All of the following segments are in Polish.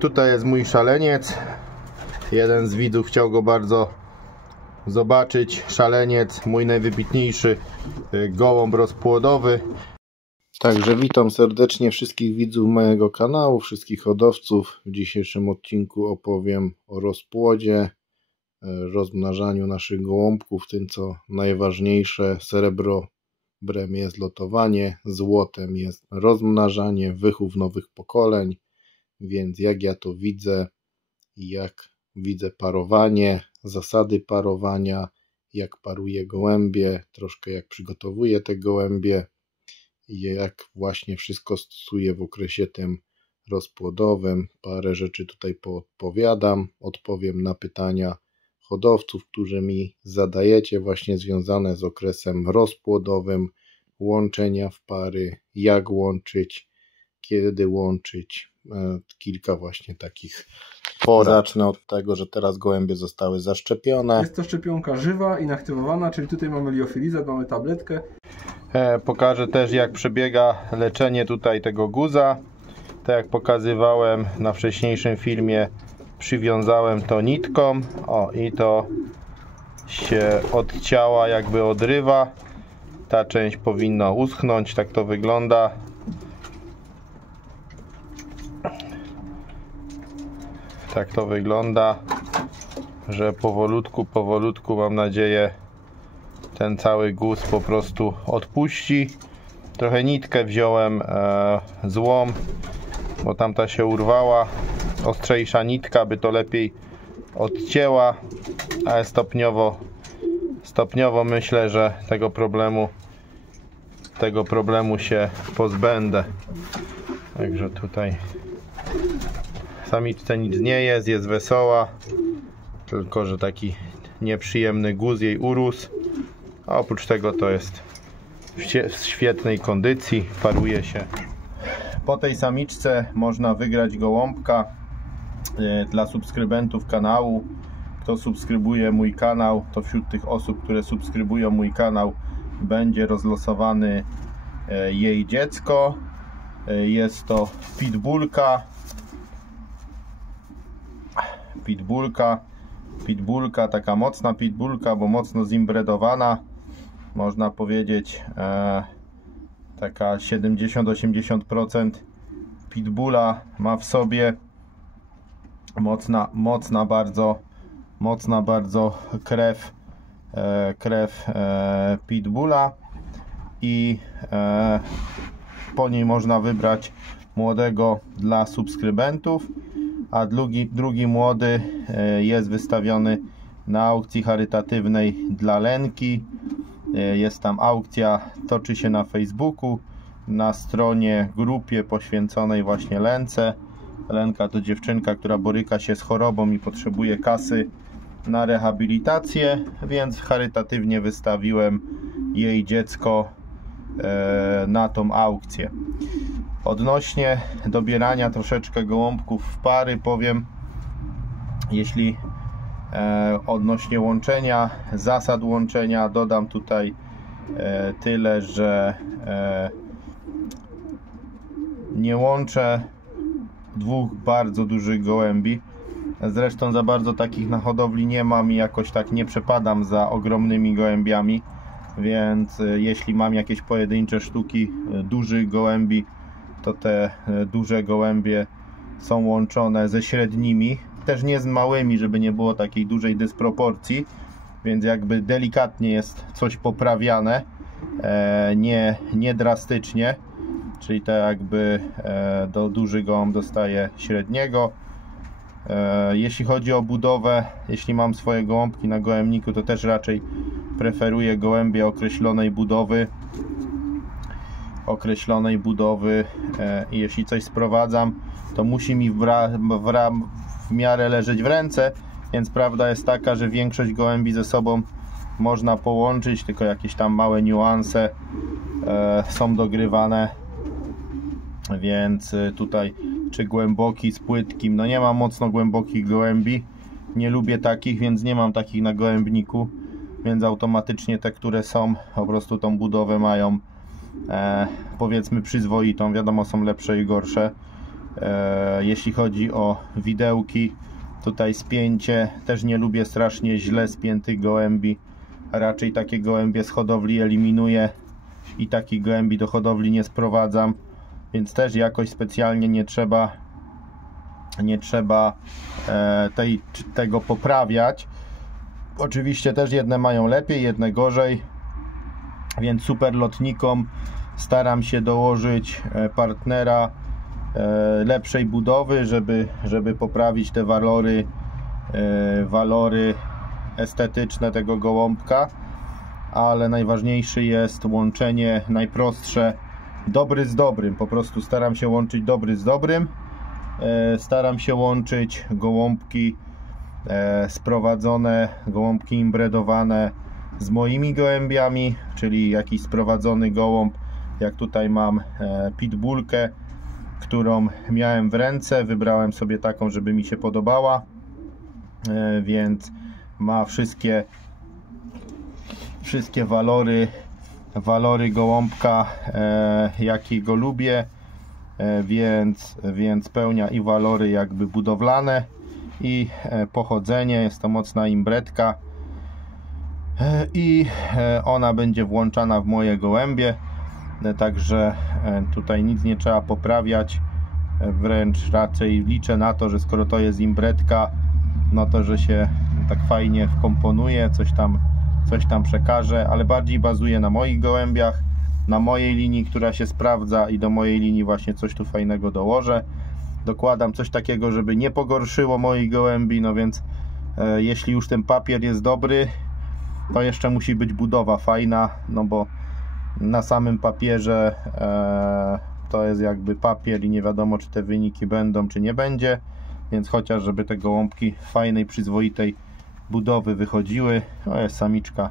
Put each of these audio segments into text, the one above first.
Tutaj jest mój szaleniec. Jeden z widzów chciał go bardzo zobaczyć. Szaleniec, mój najwybitniejszy gołąb rozpłodowy. Także witam serdecznie wszystkich widzów mojego kanału, wszystkich hodowców. W dzisiejszym odcinku opowiem o rozpłodzie, rozmnażaniu naszych gołąbków, tym co najważniejsze. Srebrem jest lotowanie, złotem jest rozmnażanie, wychów nowych pokoleń. Więc jak ja to widzę, jak widzę parowanie, zasady parowania, jak paruję gołębie, troszkę jak przygotowuję te gołębie i jak właśnie wszystko stosuję w okresie tym rozpłodowym. Parę rzeczy tutaj poodpowiadam, odpowiem na pytania hodowców, którzy mi zadajecie właśnie związane z okresem rozpłodowym, łączenia w pary, jak łączyć, kiedy łączyć, kilka właśnie takich porad. Zacznę od tego, że teraz gołębie zostały zaszczepione. Jest to szczepionka żywa, inaktywowana, czyli tutaj mamy liofilizę, mamy tabletkę. Pokażę też, jak przebiega leczenie tutaj tego guza. Tak jak pokazywałem na wcześniejszym filmie, przywiązałem to nitką. I to się od ciała jakby odrywa. Ta część powinna uschnąć, tak to wygląda. Tak to wygląda, że powolutku mam nadzieję ten cały guz po prostu odpuści. Trochę nitkę wziąłem złą, bo tamta się urwała. Ostrzejsza nitka by to lepiej odcięła, ale stopniowo myślę, że tego problemu się pozbędę. Także tutaj samiczce nic nie jest wesoła, tylko że taki nieprzyjemny guz jej urósł. A oprócz tego to jest w świetnej kondycji, paruje się. Po tej samiczce można wygrać gołąbka. Dla subskrybentów kanału, kto subskrybuje mój kanał, to wśród tych osób, które subskrybują mój kanał, będzie rozlosowany jej dziecko. Jest to pitbullka, taka mocna pitbullka, bo mocno zimbredowana, można powiedzieć, taka 70-80% pitbulla ma w sobie, mocna bardzo krew pitbulla i po niej można wybrać młodego dla subskrybentów, a drugi młody jest wystawiony na aukcji charytatywnej dla Lenki. Jest tam aukcja, toczy się na Facebooku, na stronie, grupie poświęconej właśnie Lence. Lenka to dziewczynka, która boryka się z chorobą i potrzebuje kasy na rehabilitację, więc charytatywnie wystawiłem jej dziecko na tą aukcję. Odnośnie dobierania troszeczkę gołąbków w pary powiem, jeśli odnośnie łączenia, zasad łączenia, dodam tutaj tyle, że nie łączę dwóch bardzo dużych gołębi. Zresztą za bardzo takich na hodowli nie mam i jakoś tak nie przepadam za ogromnymi gołębiami, więc jeśli mam jakieś pojedyncze sztuki dużych gołębi, to te duże gołębie są łączone ze średnimi, też nie z małymi, żeby nie było takiej dużej dysproporcji, więc jakby delikatnie jest coś poprawiane, nie drastycznie, czyli tak jakby duży gołąb dostaje średniego. Jeśli chodzi o budowę, jeśli mam swoje gołąbki na gołębniku, to też raczej preferuję gołębie określonej budowy i jeśli coś sprowadzam, to musi mi w miarę leżeć w ręce, więc prawda jest taka, że większość gołębi ze sobą można połączyć, tylko jakieś tam małe niuanse są dogrywane, więc tutaj czy głęboki z płytkim, no nie mam mocno głębokich gołębi, nie lubię takich, więc nie mam takich na gołębniku, więc automatycznie te, które są, po prostu tą budowę mają powiedzmy przyzwoitą, wiadomo są lepsze i gorsze, Jeśli chodzi o widełki, tutaj spięcie, też nie lubię strasznie źle spiętych gołębi, raczej takie gołębie z hodowli eliminuję i takich gołębi do hodowli nie sprowadzam, więc też jakoś specjalnie nie trzeba tego poprawiać. Oczywiście też jedne mają lepiej, jedne gorzej, więc super lotnikom staram się dołożyć partnera lepszej budowy, żeby poprawić te walory estetyczne tego gołąbka, ale najważniejsze jest łączenie najprostsze, dobry z dobrym. Po prostu staram się łączyć dobry z dobrym. Staram się łączyć gołąbki sprowadzone, gołąbki imbredowane z moimi gołębiami, czyli jakiś sprowadzony gołąb, jak tutaj mam pitbullkę, którą miałem w ręce, wybrałem sobie taką, żeby mi się podobała, więc ma wszystkie walory gołąbka, jakiego lubię, więc spełnia i walory jakby budowlane, i pochodzenie. Jest to mocna imbredka i ona będzie włączana w moje gołębie, także tutaj nic nie trzeba poprawiać, wręcz raczej liczę na to, że skoro to jest imbredka, no to że się tak fajnie wkomponuje, coś tam przekaże, ale bardziej bazuje na moich gołębiach, na mojej linii, która się sprawdza, i do mojej linii właśnie coś tu fajnego dołożę. Dokładam coś takiego, żeby nie pogorszyło moich gołębi, no więc jeśli już ten papier jest dobry, to jeszcze musi być budowa fajna, no bo na samym papierze to jest jakby papier i nie wiadomo, czy te wyniki będą, czy nie będzie, więc chociaż żeby te gołąbki fajnej, przyzwoitej budowy wychodziły. To jest samiczka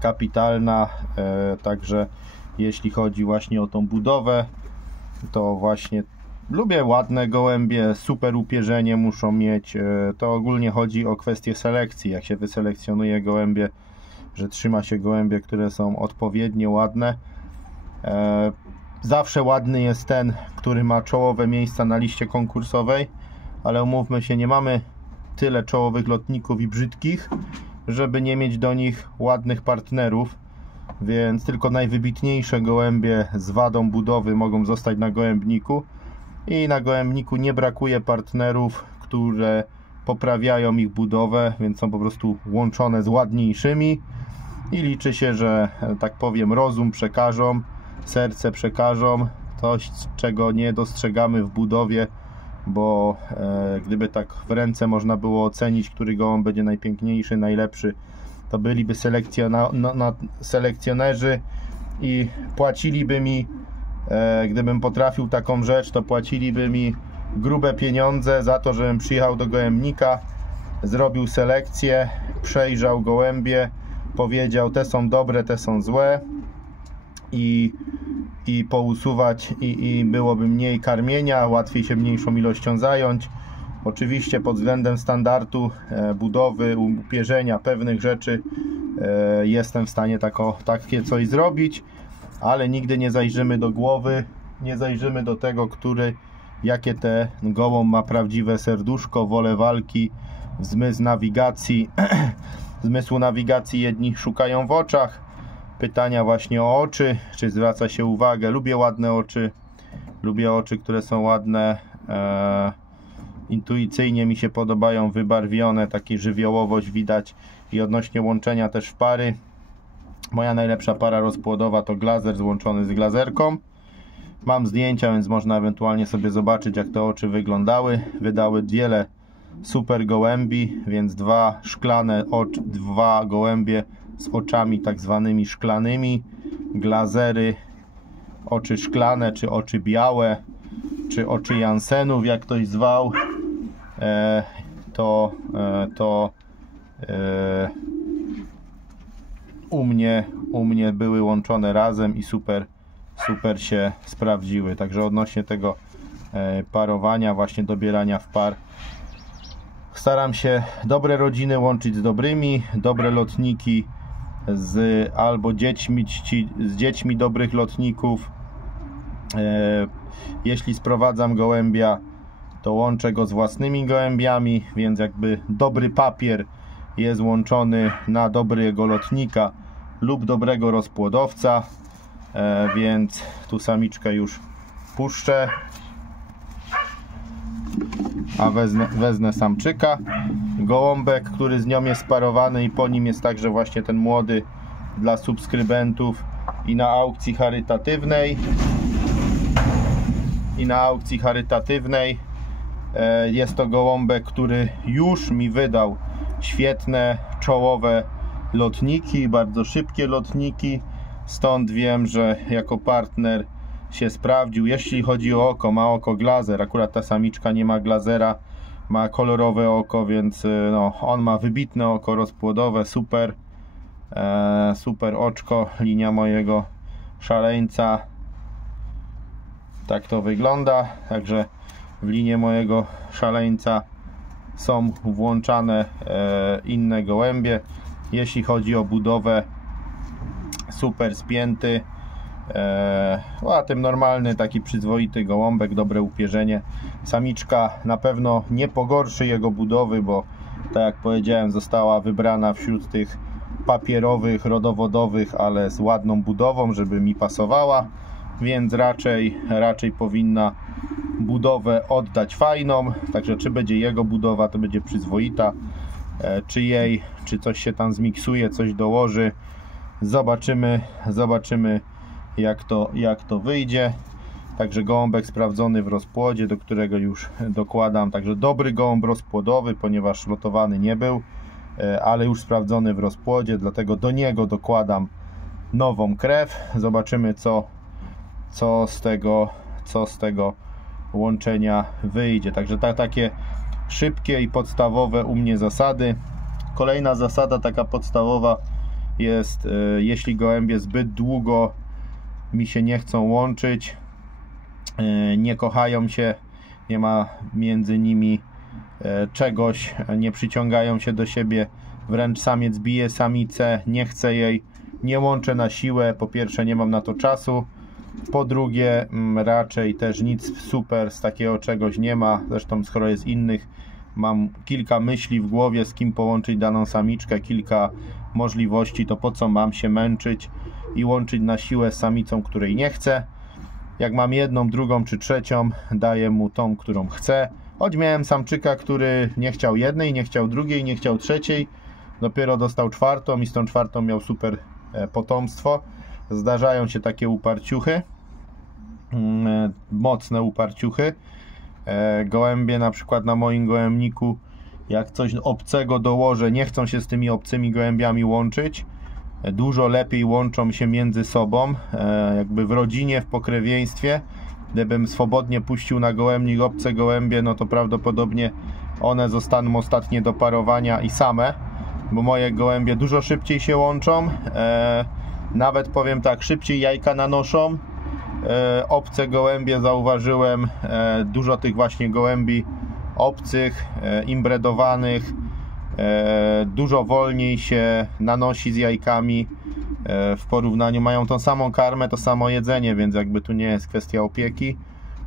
kapitalna, także jeśli chodzi właśnie o tą budowę, to właśnie lubię ładne gołębie, super upierzenie muszą mieć. To ogólnie chodzi o kwestię selekcji, jak się wyselekcjonuje gołębie, że trzyma się gołębie, które są odpowiednio ładne. Zawsze ładny jest ten, który ma czołowe miejsca na liście konkursowej, ale umówmy się, nie mamy tyle czołowych lotników i brzydkich, żeby nie mieć do nich ładnych partnerów, więc tylko najwybitniejsze gołębie z wadą budowy mogą zostać na gołębniku, i na gołębniku nie brakuje partnerów, które poprawiają ich budowę, więc są po prostu łączone z ładniejszymi i liczy się, że tak powiem rozum przekażą, serce przekażą, coś czego nie dostrzegamy w budowie, bo gdyby tak w ręce można było ocenić, który gołąb będzie najpiękniejszy, najlepszy, to byliby selekcjonerzy i płaciliby mi, gdybym potrafił taką rzecz, to płaciliby mi grube pieniądze za to, żebym przyjechał do gołębnika, zrobił selekcję, przejrzał gołębie, powiedział, te są dobre, te są złe, i pousuwać, i byłoby mniej karmienia, łatwiej się mniejszą ilością zająć. Oczywiście pod względem standardu budowy, upierzenia pewnych rzeczy jestem w stanie takie coś zrobić, ale nigdy nie zajrzymy do głowy, nie zajrzymy do tego, jakie te gołąb ma prawdziwe serduszko, wolę walki, zmysł nawigacji. Zmysłu nawigacji jedni szukają w oczach. Pytania właśnie o oczy, czy zwraca się uwagę. Lubię ładne oczy, lubię oczy, które są ładne, intuicyjnie mi się podobają, wybarwione, takie żywiołowość widać. I odnośnie łączenia też w pary, moja najlepsza para rozpłodowa to glazer złączony z glazerką. Mam zdjęcia, więc można ewentualnie sobie zobaczyć, jak te oczy wyglądały. Wydały wiele super gołębi, więc dwa gołębie z oczami tak zwanymi szklanymi, glazery, oczy szklane, czy oczy białe, czy oczy Jansenów, jak ktoś zwał, u mnie były łączone razem i super się sprawdziły. Także odnośnie tego parowania, właśnie dobierania w par, staram się dobre rodziny łączyć z dobrymi, dobre lotniki z dziećmi dobrych lotników, Jeśli sprowadzam gołębia, to łączę go z własnymi gołębiami, więc jakby dobry papier jest łączony na dobrego lotnika lub dobrego rozpłodowca, więc tu samiczkę już puszczę, a wezmę samczyka. Gołąbek, który z nią jest sparowany i po nim jest także właśnie ten młody dla subskrybentów i na aukcji charytatywnej. Jest to gołąbek, który już mi wydał świetne czołowe lotniki, bardzo szybkie lotniki, stąd wiem, że jako partner się sprawdził. Jeśli chodzi o oko, ma oko glazer, akurat ta samiczka nie ma glazera, ma kolorowe oko, więc no, on ma wybitne oko rozpłodowe, super oczko, linia mojego szaleńca, tak to wygląda. Także w linię mojego szaleńca są włączane inne gołębie. Jeśli chodzi o budowę, super spięty, a tym normalny, taki przyzwoity gołąbek, dobre upierzenie. Samiczka na pewno nie pogorszy jego budowy, bo tak jak powiedziałem, została wybrana wśród tych papierowych, rodowodowych, ale z ładną budową, żeby mi pasowała, więc raczej powinna budowę oddać fajną. Także czy będzie jego budowa, to będzie przyzwoita, czy coś się tam zmiksuje, coś dołoży, zobaczymy jak to wyjdzie. Także gołąbek sprawdzony w rozpłodzie, do którego już dokładam, także dobry gołąb rozpłodowy, ponieważ lotowany nie był, ale już sprawdzony w rozpłodzie, dlatego do niego dokładam nową krew. Zobaczymy co z tego łączenia wyjdzie. Także takie szybkie i podstawowe u mnie zasady. Kolejna zasada taka podstawowa jest, jeśli gołębie zbyt długo mi się nie chcą łączyć, nie kochają się, nie ma między nimi czegoś, nie przyciągają się do siebie, wręcz samiec bije samicę, nie chce jej, nie łączę na siłę. Po pierwsze, nie mam na to czasu, po drugie, raczej też nic super z takiego czegoś nie ma. Zresztą skoro jest innych, mam kilka myśli w głowie, z kim połączyć daną samiczkę, kilka możliwości, to po co mam się męczyć i łączyć na siłę z samicą, której nie chcę. Jak mam jedną, drugą czy trzecią, daję mu tą, którą chcę. Choć miałem samczyka, który nie chciał jednej, nie chciał drugiej, nie chciał trzeciej, dopiero dostał czwartą i z tą czwartą miał super potomstwo. Zdarzają się takie uparciuchy, mocne uparciuchy. Gołębie na przykład na moim gołębniku, jak coś obcego dołożę, nie chcą się z tymi obcymi gołębiami łączyć. Dużo lepiej łączą się między sobą, jakby w rodzinie, w pokrewieństwie. Gdybym swobodnie puścił na gołębnik obce gołębie, no to prawdopodobnie one zostaną ostatnie do parowania i same, bo moje gołębie dużo szybciej się łączą, nawet powiem tak, szybciej jajka nanoszą. Obce gołębie, zauważyłem, dużo tych właśnie gołębi obcych, imbredowanych, dużo wolniej się nanosi z jajkami w porównaniu, mają tą samą karmę, to samo jedzenie, więc jakby tu nie jest kwestia opieki,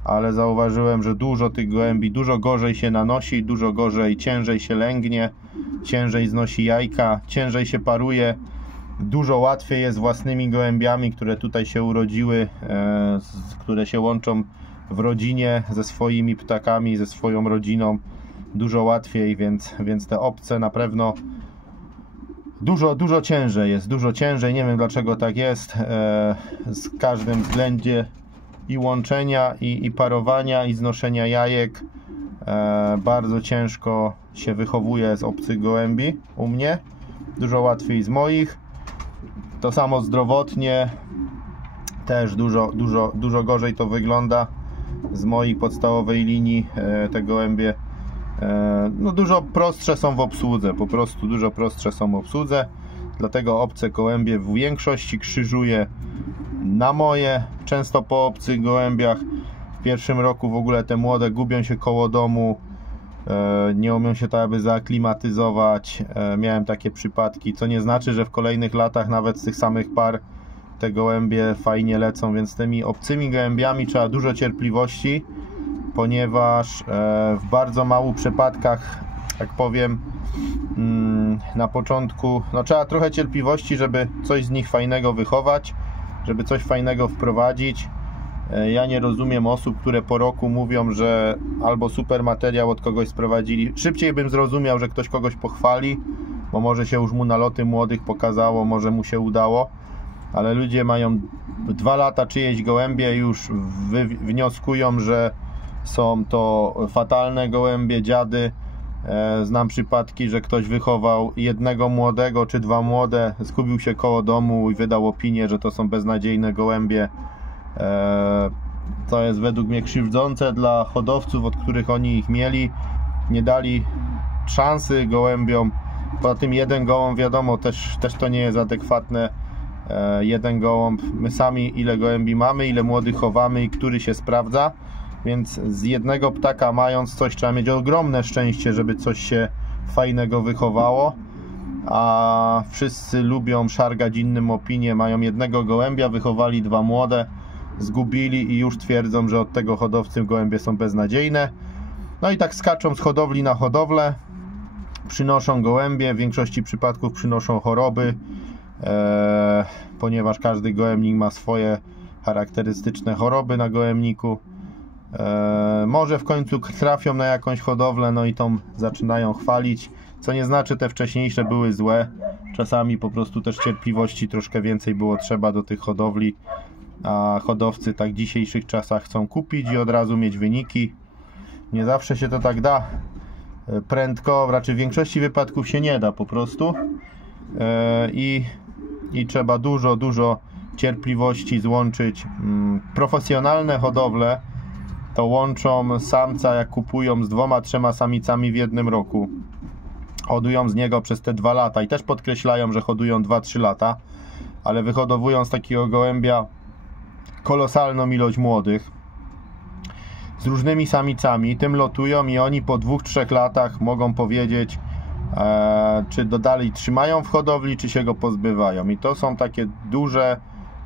ale zauważyłem, że dużo tych gołębi dużo gorzej się nanosi, dużo gorzej, ciężej się lęgnie, ciężej znosi jajka, ciężej się paruje. Dużo łatwiej jest własnymi gołębiami, które tutaj się urodziły, które się łączą w rodzinie ze swoimi ptakami, ze swoją rodziną. Dużo łatwiej, więc te obce na pewno dużo ciężej jest, dużo ciężej. Nie wiem dlaczego tak jest. Z każdym względzie i łączenia, i parowania, i znoszenia jajek bardzo ciężko się wychowuje z obcych gołębi u mnie. Dużo łatwiej z moich. To samo zdrowotnie, też dużo gorzej to wygląda z mojej podstawowej linii. Te gołębie no dużo prostsze są w obsłudze, po prostu dużo prostsze są w obsłudze, dlatego obce gołębie w większości krzyżuję na moje, często po obcych gołębiach. W pierwszym roku w ogóle te młode gubią się koło domu, nie umią się tak jakby zaaklimatyzować. Miałem takie przypadki, co nie znaczy, że w kolejnych latach nawet z tych samych par te gołębie fajnie lecą, więc z tymi obcymi gołębiami trzeba dużo cierpliwości, ponieważ w bardzo mało przypadkach, jak powiem, na początku trzeba trochę cierpliwości, żeby coś z nich fajnego wychować, żeby coś fajnego wprowadzić. Ja nie rozumiem osób, które po roku mówią, że albo super materiał od kogoś sprowadzili. Szybciej bym zrozumiał, że ktoś kogoś pochwali, bo może się już mu na loty młodych pokazało, może mu się udało, ale ludzie mają 2 lata czyjeś gołębie i już wnioskują, że są to fatalne gołębie, dziady. Znam przypadki, że ktoś wychował jednego młodego czy 2 młode, skupił się koło domu i wydał opinię, że to są beznadziejne gołębie. To jest według mnie krzywdzące dla hodowców, od których oni ich mieli. Nie dali szansy gołębiom. Poza tym jeden gołąb, wiadomo, też to nie jest adekwatne. Jeden gołąb, my sami ile gołębi mamy, ile młodych chowamy i który się sprawdza. Więc z jednego ptaka mając coś, trzeba mieć ogromne szczęście, żeby coś się fajnego wychowało. A wszyscy lubią szargać innym opinię. Mają jednego gołębia, wychowali 2 młode, zgubili i już twierdzą, że od tego hodowcy gołębie są beznadziejne. No i tak skaczą z hodowli na hodowlę. Przynoszą gołębie, w większości przypadków przynoszą choroby, ponieważ każdy gołębnik ma swoje charakterystyczne choroby na gołębniku. Może w końcu trafią na jakąś hodowlę, no i tą zaczynają chwalić, co nie znaczy, te wcześniejsze były złe. Czasami po prostu też cierpliwości troszkę więcej było trzeba do tych hodowli, a hodowcy tak w dzisiejszych czasach chcą kupić i od razu mieć wyniki. Nie zawsze się to tak da prędko, raczej w większości wypadków się nie da po prostu i trzeba dużo cierpliwości złączyć. Profesjonalne hodowle to łączą samca, jak kupują, z 2-3 samicami w jednym roku. Hodują z niego przez te 2 lata i też podkreślają, że hodują 2-3 lata, ale wyhodowują z takiego gołębia kolosalną ilość młodych z różnymi samicami, tym lotują i oni po 2-3 latach mogą powiedzieć, czy dalej trzymają w hodowli, czy się go pozbywają. I to są takie duże,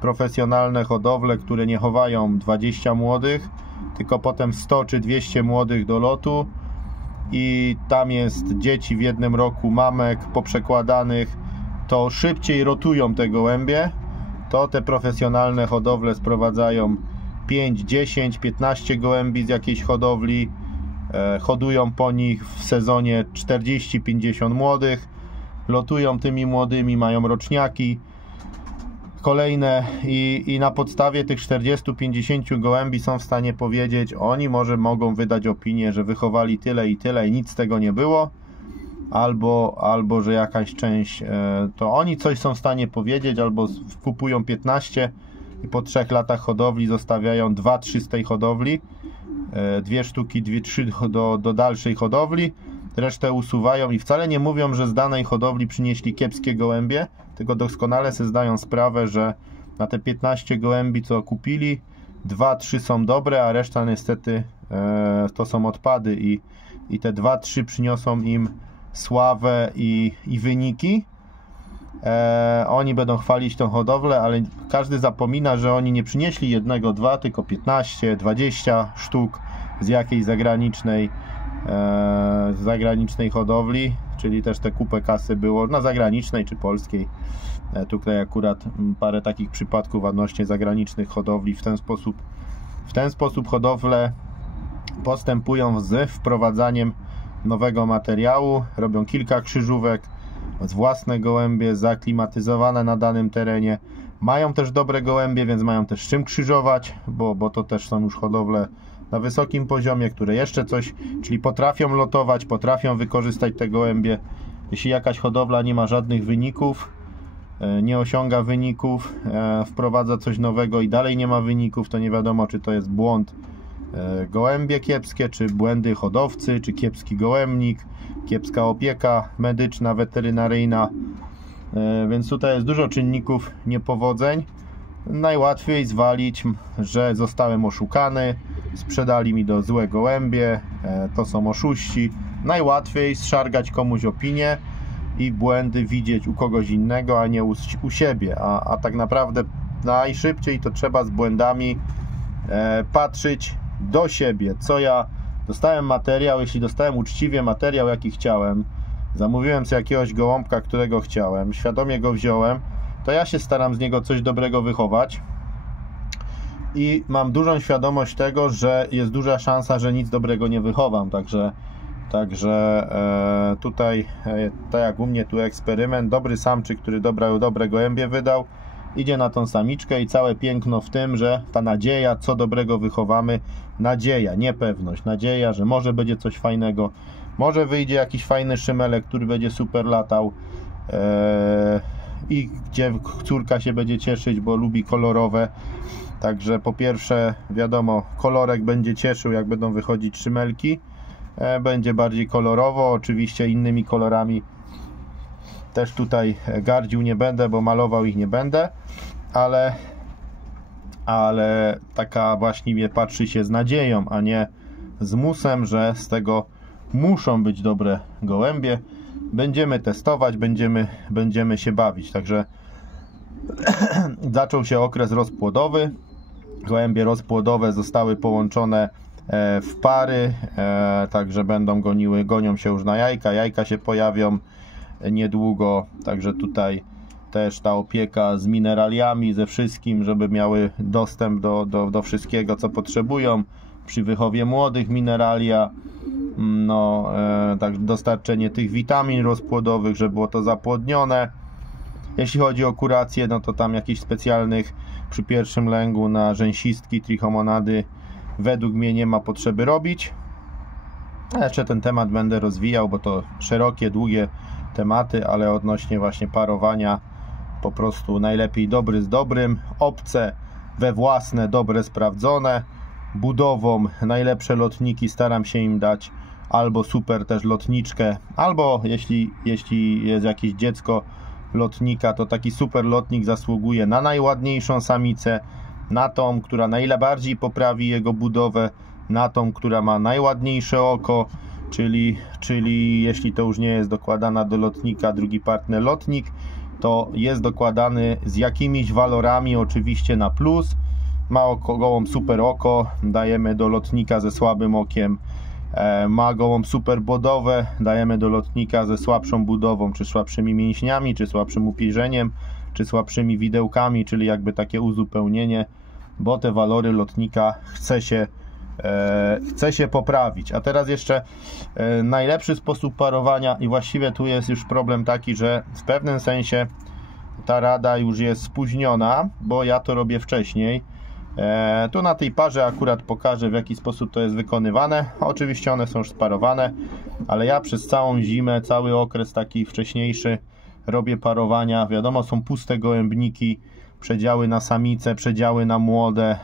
profesjonalne hodowle, które nie chowają 20 młodych, tylko potem 100 czy 200 młodych do lotu i tam jest dzieci w jednym roku, mamek poprzekładanych, to szybciej rotują te gołębie. To te profesjonalne hodowle sprowadzają 5, 10, 15 gołębi z jakiejś hodowli, hodują po nich w sezonie 40-50 młodych, lotują tymi młodymi, mają roczniaki kolejne i na podstawie tych 40-50 gołębi są w stanie powiedzieć, oni może mogą wydać opinię, że wychowali tyle i tyle i nic z tego nie było, albo że jakaś część, to oni coś są w stanie powiedzieć, albo kupują 15 i po 3 latach hodowli zostawiają 2-3 z tej hodowli, 2 sztuki, 2-3 do dalszej hodowli, resztę usuwają i wcale nie mówią, że z danej hodowli przynieśli kiepskie gołębie, tylko doskonale sobie zdają sprawę, że na te 15 gołębi, co kupili, 2-3 są dobre, a reszta niestety to są odpady i te 2-3 przyniosą im sławę i wyniki. Oni będą chwalić tą hodowlę, ale każdy zapomina, że oni nie przynieśli 1, 2, tylko 15, 20 sztuk z jakiejś zagranicznej hodowli, czyli też te kupę kasy było na zagranicznej czy polskiej. Tutaj akurat parę takich przypadków odnośnie zagranicznych hodowli. W ten sposób hodowle postępują z wprowadzaniem nowego materiału, robią kilka krzyżówek, własne gołębie zaklimatyzowane na danym terenie, mają też dobre gołębie, więc mają też czym krzyżować, bo to też są już hodowle na wysokim poziomie, które jeszcze coś, czyli potrafią lotować, potrafią wykorzystać te gołębie. Jeśli jakaś hodowla nie ma żadnych wyników, nie osiąga wyników, wprowadza coś nowego i dalej nie ma wyników, to nie wiadomo, czy to jest błąd gołębie kiepskie, czy błędy hodowcy, czy kiepski gołębnik, kiepska opieka medyczna, weterynaryjna, więc tutaj jest dużo czynników niepowodzeń. Najłatwiej zwalić, że zostałem oszukany, sprzedali mi złe gołębie, to są oszuści. Najłatwiej zszargać komuś opinię i błędy widzieć u kogoś innego, a nie u siebie, a tak naprawdę najszybciej to trzeba z błędami patrzeć do siebie. Co ja dostałem materiał, jeśli dostałem uczciwie materiał, jaki chciałem, zamówiłem sobie jakiegoś gołąbka, którego chciałem, świadomie go wziąłem, to ja się staram z niego coś dobrego wychować i mam dużą świadomość tego, że jest duża szansa, że nic dobrego nie wychowam, także tutaj, tak jak u mnie tu eksperyment, dobry samczyk, który dobre gołębie wydał, idzie na tą samiczkę i całe piękno w tym, że ta nadzieja, co dobrego wychowamy, nadzieja, niepewność, nadzieja, że może będzie coś fajnego, może wyjdzie jakiś fajny szymelek, który będzie super latał i gdzie córka się będzie cieszyć, bo lubi kolorowe. Także po pierwsze, wiadomo, kolorek będzie cieszył, jak będą wychodzić szymelki, będzie bardziej kolorowo, oczywiście innymi kolorami też tutaj gardził nie będę, bo malował ich nie będę, ale taka właśnie patrzy się z nadzieją, a nie z musem, że z tego muszą być dobre gołębie. Będziemy testować, będziemy się bawić. Także zaczął się okres rozpłodowy. Gołębie rozpłodowe zostały połączone w pary, także będą gonią się już na jajka. Jajka się pojawią niedługo, także tutaj też ta opieka z mineraliami, ze wszystkim, żeby miały dostęp do wszystkiego, co potrzebują. Przy wychowie młodych mineralia, tak dostarczenie tych witamin rozpłodowych, żeby było to zapłodnione. Jeśli chodzi o kurację, no to tam jakichś specjalnych przy pierwszym lęgu na rzęsistki, trichomonady według mnie nie ma potrzeby robić. Jeszcze ten temat będę rozwijał, bo to szerokie, długie tematy, ale odnośnie właśnie parowania po prostu najlepiej dobry z dobrym, obce we własne, dobre, sprawdzone, budową najlepsze lotniki staram się im dać, albo super też lotniczkę, albo jeśli jest jakieś dziecko lotnika, to taki super lotnik zasługuje na najładniejszą samicę, na tą, która najbardziej poprawi jego budowę, na tą, która ma najładniejsze oko, czyli jeśli to już nie jest dokładana do lotnika drugi partner lotnik, to jest dokładany z jakimiś walorami, oczywiście na plus. Ma gołąb super oko, dajemy do lotnika ze słabym okiem. Ma gołąb super budowę, dajemy do lotnika ze słabszą budową, czy słabszymi mięśniami, czy słabszym upierzeniem, czy słabszymi widełkami, czyli jakby takie uzupełnienie, bo te walory lotnika chce się poprawić. A teraz jeszcze najlepszy sposób parowania, i właściwie tu jest już problem taki, że w pewnym sensie ta rada już jest spóźniona, bo ja to robię wcześniej. Tu na tej parze akurat pokażę, w jaki sposób to jest wykonywane. Oczywiście one są już sparowane, ale ja przez całą zimę, cały okres taki wcześniejszy robię parowania. Wiadomo, są puste gołębniki, przedziały na samice, przedziały na młode,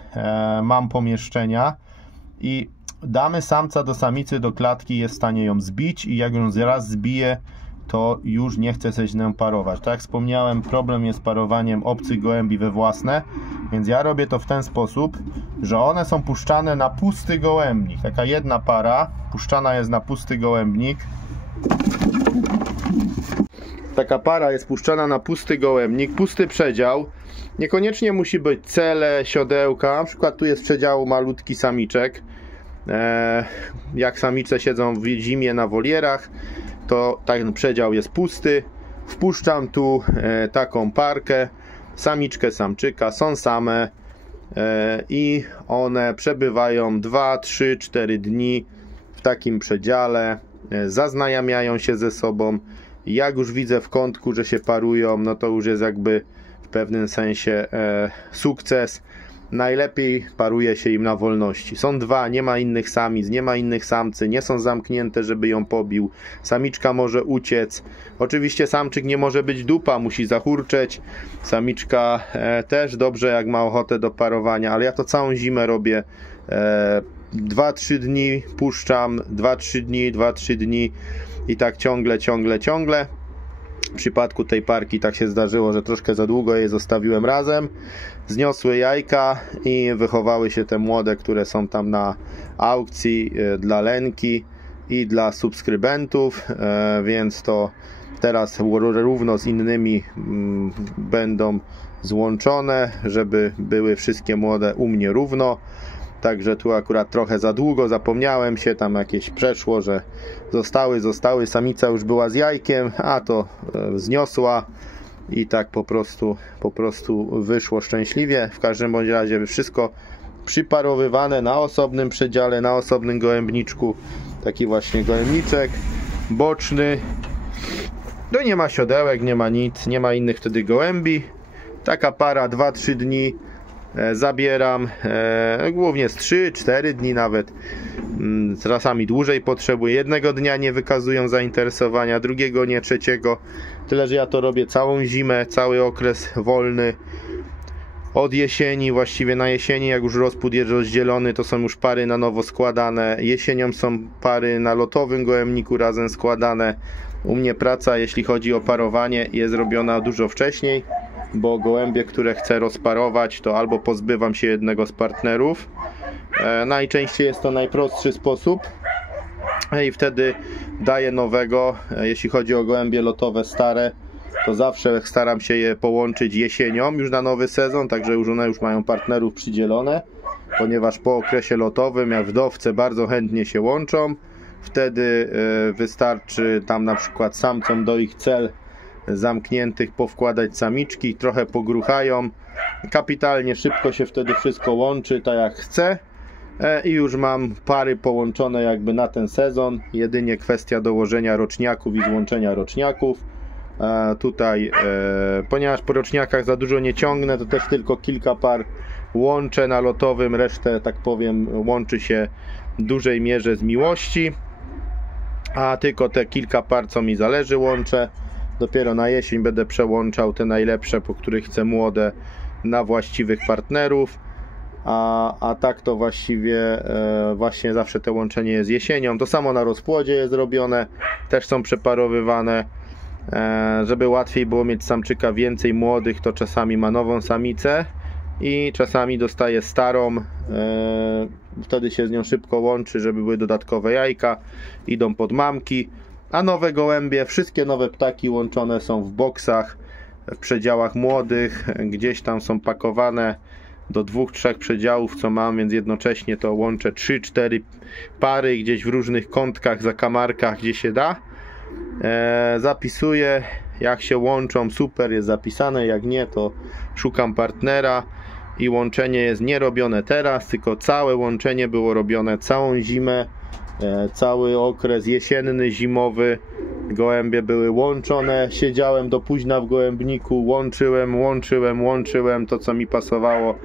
mam pomieszczenia i damy samca do samicy do klatki, jest w stanie ją zbić i jak ją raz zbije, to już nie chce się z nią parować. Tak jak wspomniałem, problem jest z parowaniem obcych gołębi we własne, więc ja robię to w ten sposób, że one są puszczane na pusty gołębnik. Taka jedna para puszczana jest na pusty gołębnik. Taka para jest puszczana na pusty gołębnik, pusty przedział. Niekoniecznie musi być cele, siodełka. Na przykład tu jest przedział malutki samiczek. Jak samice siedzą w zimie na wolierach, to ten przedział jest pusty. Wpuszczam tu taką parkę, samiczkę, samczyka, są same i one przebywają 2, 3, 4 dni w takim przedziale, zaznajamiają się ze sobą. Jak już widzę w kątku, że się parują, no to już jest jakby w pewnym sensie sukces. Najlepiej paruje się im na wolności. Są dwa, nie ma innych samic, nie ma innych samcy, nie są zamknięte, żeby ją pobił. Samiczka może uciec. Oczywiście samczyk nie może być dupa, musi zachurczeć. Samiczka też dobrze, jak ma ochotę do parowania, ale ja to całą zimę robię. 2-3 dni puszczam, 2-3 dni i tak ciągle. W przypadku tej parki tak się zdarzyło, że troszkę za długo je zostawiłem razem. Zniosły jajka i wychowały się te młode, które są tam na aukcji dla Lenki i dla subskrybentów, więc to teraz równo z innymi będą złączone, żeby były wszystkie młode u mnie równo. Także tu akurat trochę za długo, zapomniałem się, tam jakieś przeszło, że zostały, samica już była z jajkiem, a to zniosła i tak po prostu wyszło szczęśliwie. W każdym bądź razie wszystko przyparowywane na osobnym przedziale, na osobnym gołębniczku. Taki właśnie gołębniczek boczny. No nie ma siodełek, nie ma nic, nie ma innych wtedy gołębi. Taka para 2-3 dni zabieram, głównie z 3-4 dni nawet. Czasami dłużej potrzebuję. Jednego dnia nie wykazują zainteresowania, drugiego nie, trzeciego. Tyle, że ja to robię całą zimę, cały okres wolny. Od jesieni, właściwie na jesieni, jak już rozpód jest rozdzielony, to są już pary na nowo składane. Jesienią są pary na lotowym gołębniku razem składane. U mnie praca, jeśli chodzi o parowanie, jest robiona dużo wcześniej, bo gołębie, które chcę rozparować, to albo pozbywam się jednego z partnerów. Najczęściej jest to najprostszy sposób i wtedy daję nowego. Jeśli chodzi o gołębie lotowe stare, to zawsze staram się je połączyć jesienią już na nowy sezon, także już one już mają partnerów przydzielone, ponieważ po okresie lotowym, jak wdowce bardzo chętnie się łączą, wtedy wystarczy tam na przykład samcom do ich cel zamkniętych powkładać samiczki, trochę pogruchają, kapitalnie szybko się wtedy wszystko łączy tak jak chcę i już mam pary połączone jakby na ten sezon. Jedynie kwestia dołożenia roczniaków i złączenia roczniaków. Tutaj ponieważ po roczniakach za dużo nie ciągnę, to też tylko kilka par łączę na lotowym, resztę, tak powiem, łączy się w dużej mierze z miłości, a tylko te kilka par, co mi zależy, łączę. Dopiero na jesień będę przełączał te najlepsze, po których chcę młode, na właściwych partnerów, a tak to właściwie właśnie zawsze to łączenie jest jesienią. To samo na rozpłodzie jest robione, też są przeparowywane. Żeby łatwiej było mieć samczyka więcej młodych, to czasami ma nową samicę i czasami dostaje starą, wtedy się z nią szybko łączy, żeby były dodatkowe jajka, idą pod mamki, a nowe gołębie, wszystkie nowe ptaki łączone są w boksach, w przedziałach młodych, gdzieś tam są pakowane do 2-3 przedziałów, co mam, więc jednocześnie to łączę 3-4 pary gdzieś w różnych kątkach, zakamarkach, gdzie się da. Zapisuję, jak się łączą, super, jest zapisane, jak nie, to szukam partnera i łączenie jest nie robione teraz, tylko całe łączenie było robione całą zimę, cały okres jesienny, zimowy. Gołębie były łączone, siedziałem do późna w gołębniku, łączyłem to, co mi pasowało.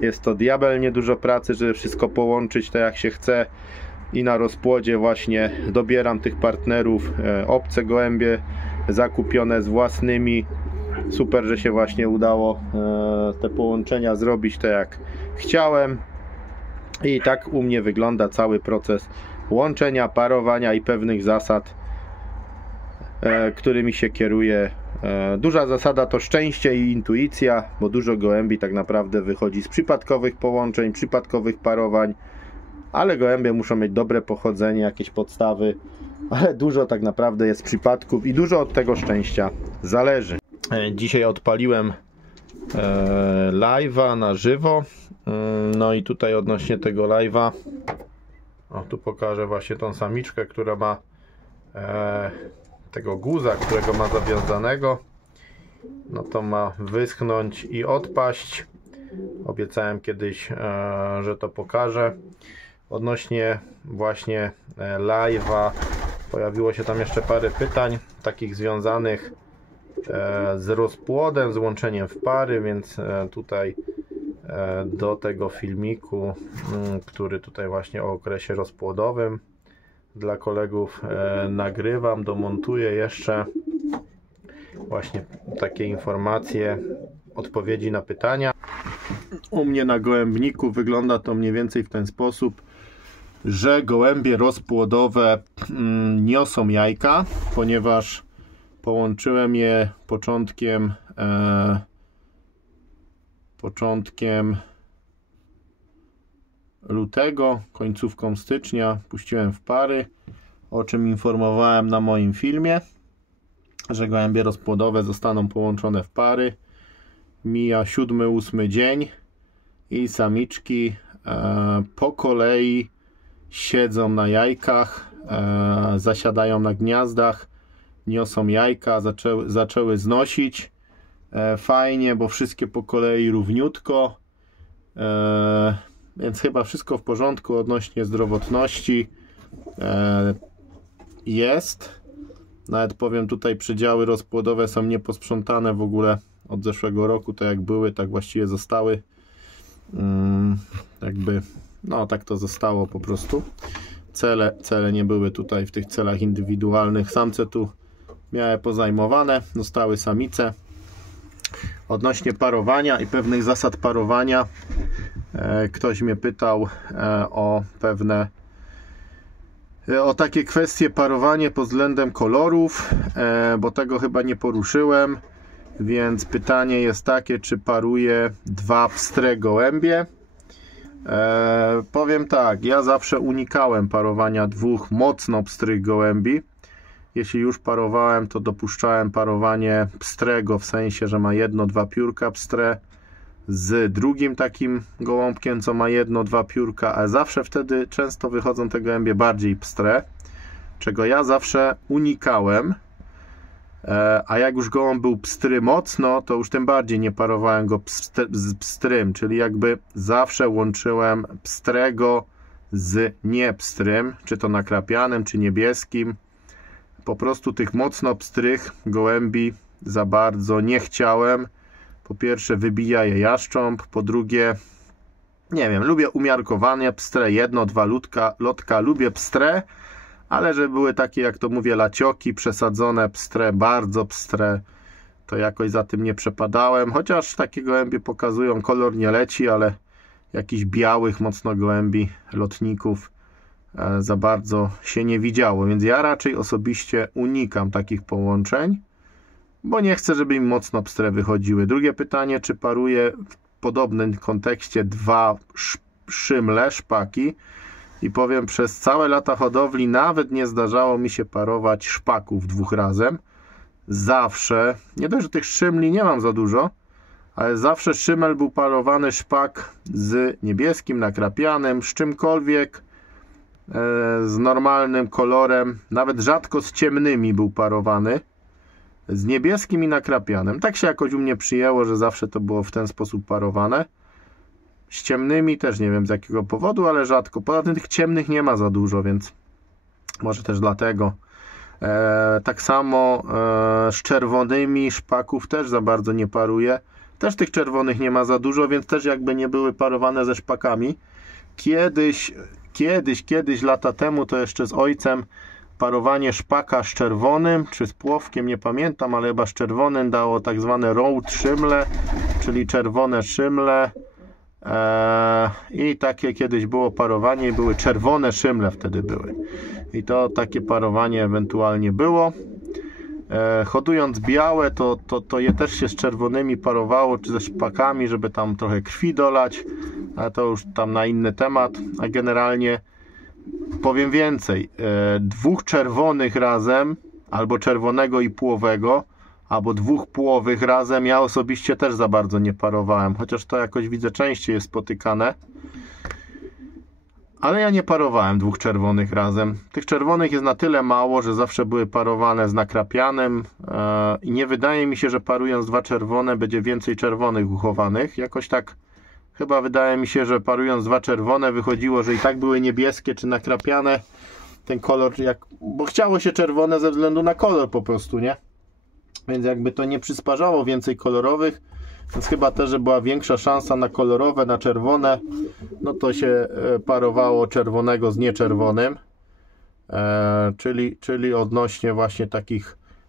Jest to diabelnie dużo pracy, żeby wszystko połączyć tak jak się chce. I na rozpłodzie właśnie dobieram tych partnerów, obce gołębie zakupione z własnymi. Super, że się właśnie udało te połączenia zrobić tak jak chciałem. I tak u mnie wygląda cały proces łączenia, parowania i pewnych zasad, którymi się kieruję. Duża zasada to szczęście i intuicja, bo dużo gołębi tak naprawdę wychodzi z przypadkowych połączeń, przypadkowych parowań. Ale gołębie muszą mieć dobre pochodzenie, jakieś podstawy, ale dużo tak naprawdę jest przypadków i dużo od tego szczęścia zależy. Dzisiaj odpaliłem live'a na żywo, no i tutaj odnośnie tego live'a, tu pokażę właśnie tą samiczkę, która ma tego guza, którego ma zawiązanego, no to ma wyschnąć i odpaść. Obiecałem kiedyś, że to pokażę. Odnośnie właśnie live'a pojawiło się tam jeszcze parę pytań takich związanych z rozpłodem, z łączeniem w pary, więc tutaj do tego filmiku, który tutaj właśnie o okresie rozpłodowym dla kolegów nagrywam, domontuję jeszcze właśnie takie informacje, odpowiedzi na pytania. U mnie na gołębniku wygląda to mniej więcej w ten sposób, że gołębie rozpłodowe niosą jajka, ponieważ połączyłem je początkiem lutego, końcówką stycznia puściłem w pary, o czym informowałem na moim filmie, że gołębie rozpłodowe zostaną połączone w pary. mija 7-8 dzień i samiczki po kolei siedzą na jajkach, zasiadają na gniazdach, niosą jajka, zaczęły znosić. Fajnie, bo wszystkie po kolei równiutko, więc chyba wszystko w porządku odnośnie zdrowotności jest. Nawet powiem, tutaj przedziały rozpłodowe są nieposprzątane w ogóle od zeszłego roku, to jak były, tak właściwie zostały. Jakby, no tak to zostało po prostu. Cele nie były tutaj w tych celach indywidualnych. Samce tu miały pozajmowane, zostały samice. Odnośnie parowania i pewnych zasad parowania, ktoś mnie pytał o takie kwestie parowanie pod względem kolorów, bo tego chyba nie poruszyłem, więc pytanie jest takie, czy paruję 2 pstre gołębie. Powiem tak, ja zawsze unikałem parowania 2 mocno pstrych gołębi. Jeśli już parowałem, to dopuszczałem parowanie pstrego, w sensie, że ma 1-2 piórka pstre z drugim takim gołąbkiem, co ma 1-2 piórka, ale zawsze wtedy często wychodzą te gołębie bardziej pstre, czego ja zawsze unikałem. A jak już gołąb był pstry mocno, to już tym bardziej nie parowałem go z pstrym, czyli jakby zawsze łączyłem pstrego z niepstrym, czy to nakrapianym, czy niebieskim. Po prostu tych mocno pstrych gołębi za bardzo nie chciałem. Po pierwsze, wybija je jaszcząb, po drugie, nie wiem, lubię umiarkowanie pstre, 1-2 lotka, lubię pstre, ale żeby były takie, jak to mówię, lacioki, przesadzone pstre, bardzo pstre, to jakoś za tym nie przepadałem, chociaż takie gołębie pokazują, kolor nie leci, ale jakichś białych mocno gołębi, lotników za bardzo się nie widziało, więc ja raczej osobiście unikam takich połączeń, bo nie chcę, żeby im mocno pstre wychodziły. Drugie pytanie, czy paruję w podobnym kontekście 2 szymle, szpaki, i powiem, przez całe lata hodowli nawet nie zdarzało mi się parować szpaków 2 razem. Zawsze, nie dość, że tych szymli nie mam za dużo, ale zawsze szymel był parowany szpak z niebieskim, nakrapianym, z czymkolwiek, z normalnym kolorem, nawet rzadko z ciemnymi był parowany, z niebieskim i nakrapianym. Tak się jakoś u mnie przyjęło, że zawsze to było w ten sposób parowane. Z ciemnymi też nie wiem z jakiego powodu, ale rzadko. Poza tym tych ciemnych nie ma za dużo, więc może też dlatego. Tak samo z czerwonymi szpaków też za bardzo nie paruję. Też tych czerwonych nie ma za dużo, więc też jakby nie były parowane ze szpakami. Kiedyś lata temu to jeszcze z ojcem parowanie szpaka z czerwonym, czy z płowkiem, nie pamiętam, ale chyba z czerwonym dało tak zwane road szymle, czyli czerwone szymle. I takie kiedyś było parowanie i były czerwone szymle wtedy były. I to takie parowanie ewentualnie było. Hodując białe, to je też się z czerwonymi parowało, czy ze szpakami, żeby tam trochę krwi dolać, ale to już tam na inny temat. A generalnie powiem więcej, 2 czerwonych razem, albo czerwonego i płowego, albo 2 płowych razem, ja osobiście też za bardzo nie parowałem, chociaż to jakoś widzę częściej jest spotykane. Ale ja nie parowałem 2 czerwonych razem. Tych czerwonych jest na tyle mało, że zawsze były parowane z nakrapianym i nie wydaje mi się, że parując 2 czerwone będzie więcej czerwonych uchowanych. Jakoś tak chyba wydaje mi się, że parując 2 czerwone wychodziło, że i tak były niebieskie czy nakrapiane. Ten kolor, bo chciało się czerwone ze względu na kolor po prostu, nie? Więc jakby to nie przysparzało więcej kolorowych, więc chyba też, że była większa szansa na kolorowe, na czerwone, no to się parowało czerwonego z nieczerwonym, czyli odnośnie właśnie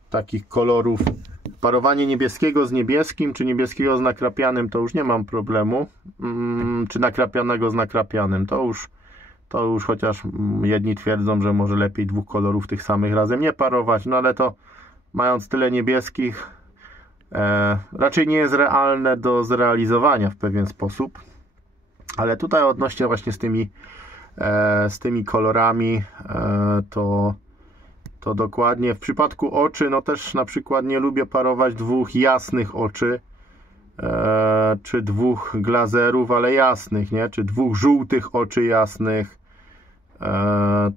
takich kolorów. Parowanie niebieskiego z niebieskim, czy niebieskiego z nakrapianym, to już nie mam problemu, czy nakrapianego z nakrapianym, to już chociaż jedni twierdzą, że może lepiej 2 kolorów tych samych razem nie parować, no ale to mając tyle niebieskich, raczej nie jest realne do zrealizowania w pewien sposób. Ale tutaj odnośnie właśnie z tymi kolorami, to dokładnie w przypadku oczy, no też na przykład nie lubię parować 2 jasnych oczy, czy 2 glazerów, ale jasnych, nie? Czy 2 żółtych oczy jasnych.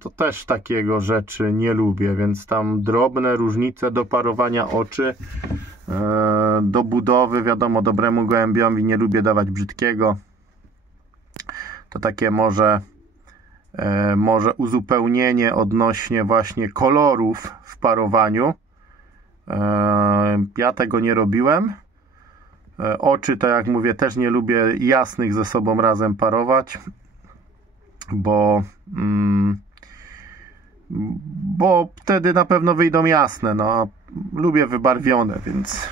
To też takiego rzeczy nie lubię, więc tam drobne różnice do parowania oczy, do budowy, wiadomo, dobremu gołębiowi nie lubię dawać brzydkiego. To takie może uzupełnienie odnośnie właśnie kolorów w parowaniu. Ja tego nie robiłem. Oczy, tak jak mówię, też nie lubię jasnych ze sobą razem parować, bo wtedy na pewno wyjdą jasne. No, lubię wybarwione,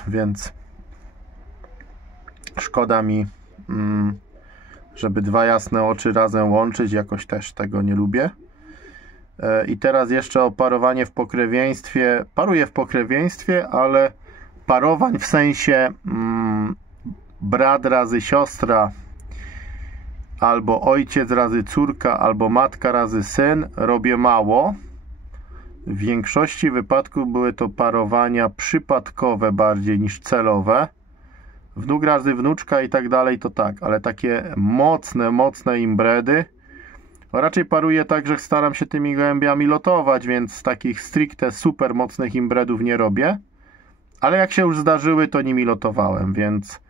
więc szkoda mi, żeby 2 jasne oczy razem łączyć, jakoś też tego nie lubię. I teraz jeszcze o parowanie w pokrewieństwie. Paruję w pokrewieństwie, ale parowań w sensie brat razy siostra, albo ojciec razy córka, albo matka razy syn robię mało. W większości wypadków były to parowania przypadkowe bardziej niż celowe. Wnuk razy wnuczka i tak dalej to tak, ale takie mocne imbredy raczej paruję tak, że staram się tymi gołębiami lotować, więc takich stricte super mocnych imbredów nie robię. Ale jak się już zdarzyły, to nimi lotowałem, więc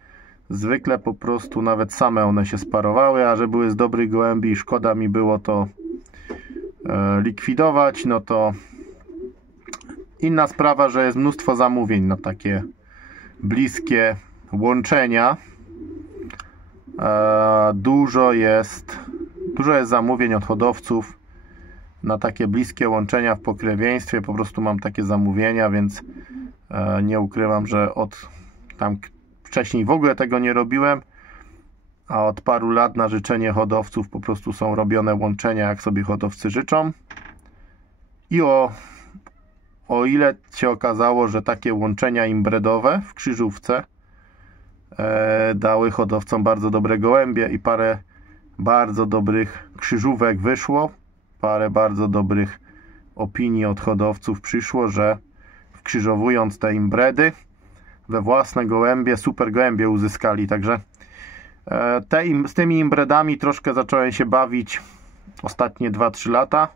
zwykle po prostu nawet same one się sparowały, a że były z dobrych gołębi i szkoda mi było to likwidować, no to inna sprawa, że jest mnóstwo zamówień na takie bliskie łączenia. Dużo jest zamówień od hodowców na takie bliskie łączenia w pokrewieństwie. Po prostu mam takie zamówienia, więc nie ukrywam, że od tam wcześniej w ogóle tego nie robiłem, a od paru lat na życzenie hodowców po prostu są robione łączenia, jak sobie hodowcy życzą. I o ile się okazało, że takie łączenia imbredowe w krzyżówce dały hodowcom bardzo dobre gołębie i parę bardzo dobrych krzyżówek wyszło, parę bardzo dobrych opinii od hodowców przyszło, że wkrzyżowując te imbredy we własne gołębie, super gołębie uzyskali. Także z tymi imbredami troszkę zacząłem się bawić ostatnie 2-3 lata,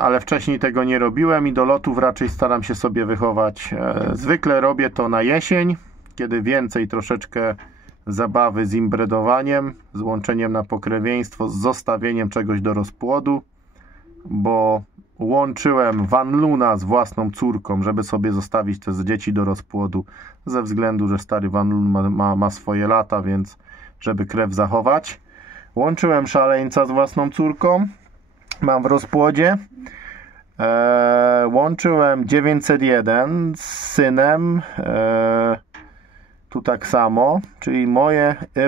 ale wcześniej tego nie robiłem i do lotów raczej staram się sobie wychować. Zwykle robię to na jesień, kiedy więcej troszeczkę zabawy z imbredowaniem, z łączeniem na pokrewieństwo, z zostawieniem czegoś do rozpłodu, bo łączyłem Van Loona z własną córką, żeby sobie zostawić te dzieci do rozpłodu, ze względu, że stary Van Loon ma swoje lata, więc żeby krew zachować. Łączyłem szaleńca z własną córką, mam w rozpłodzie. Łączyłem 901 z synem, tu tak samo, czyli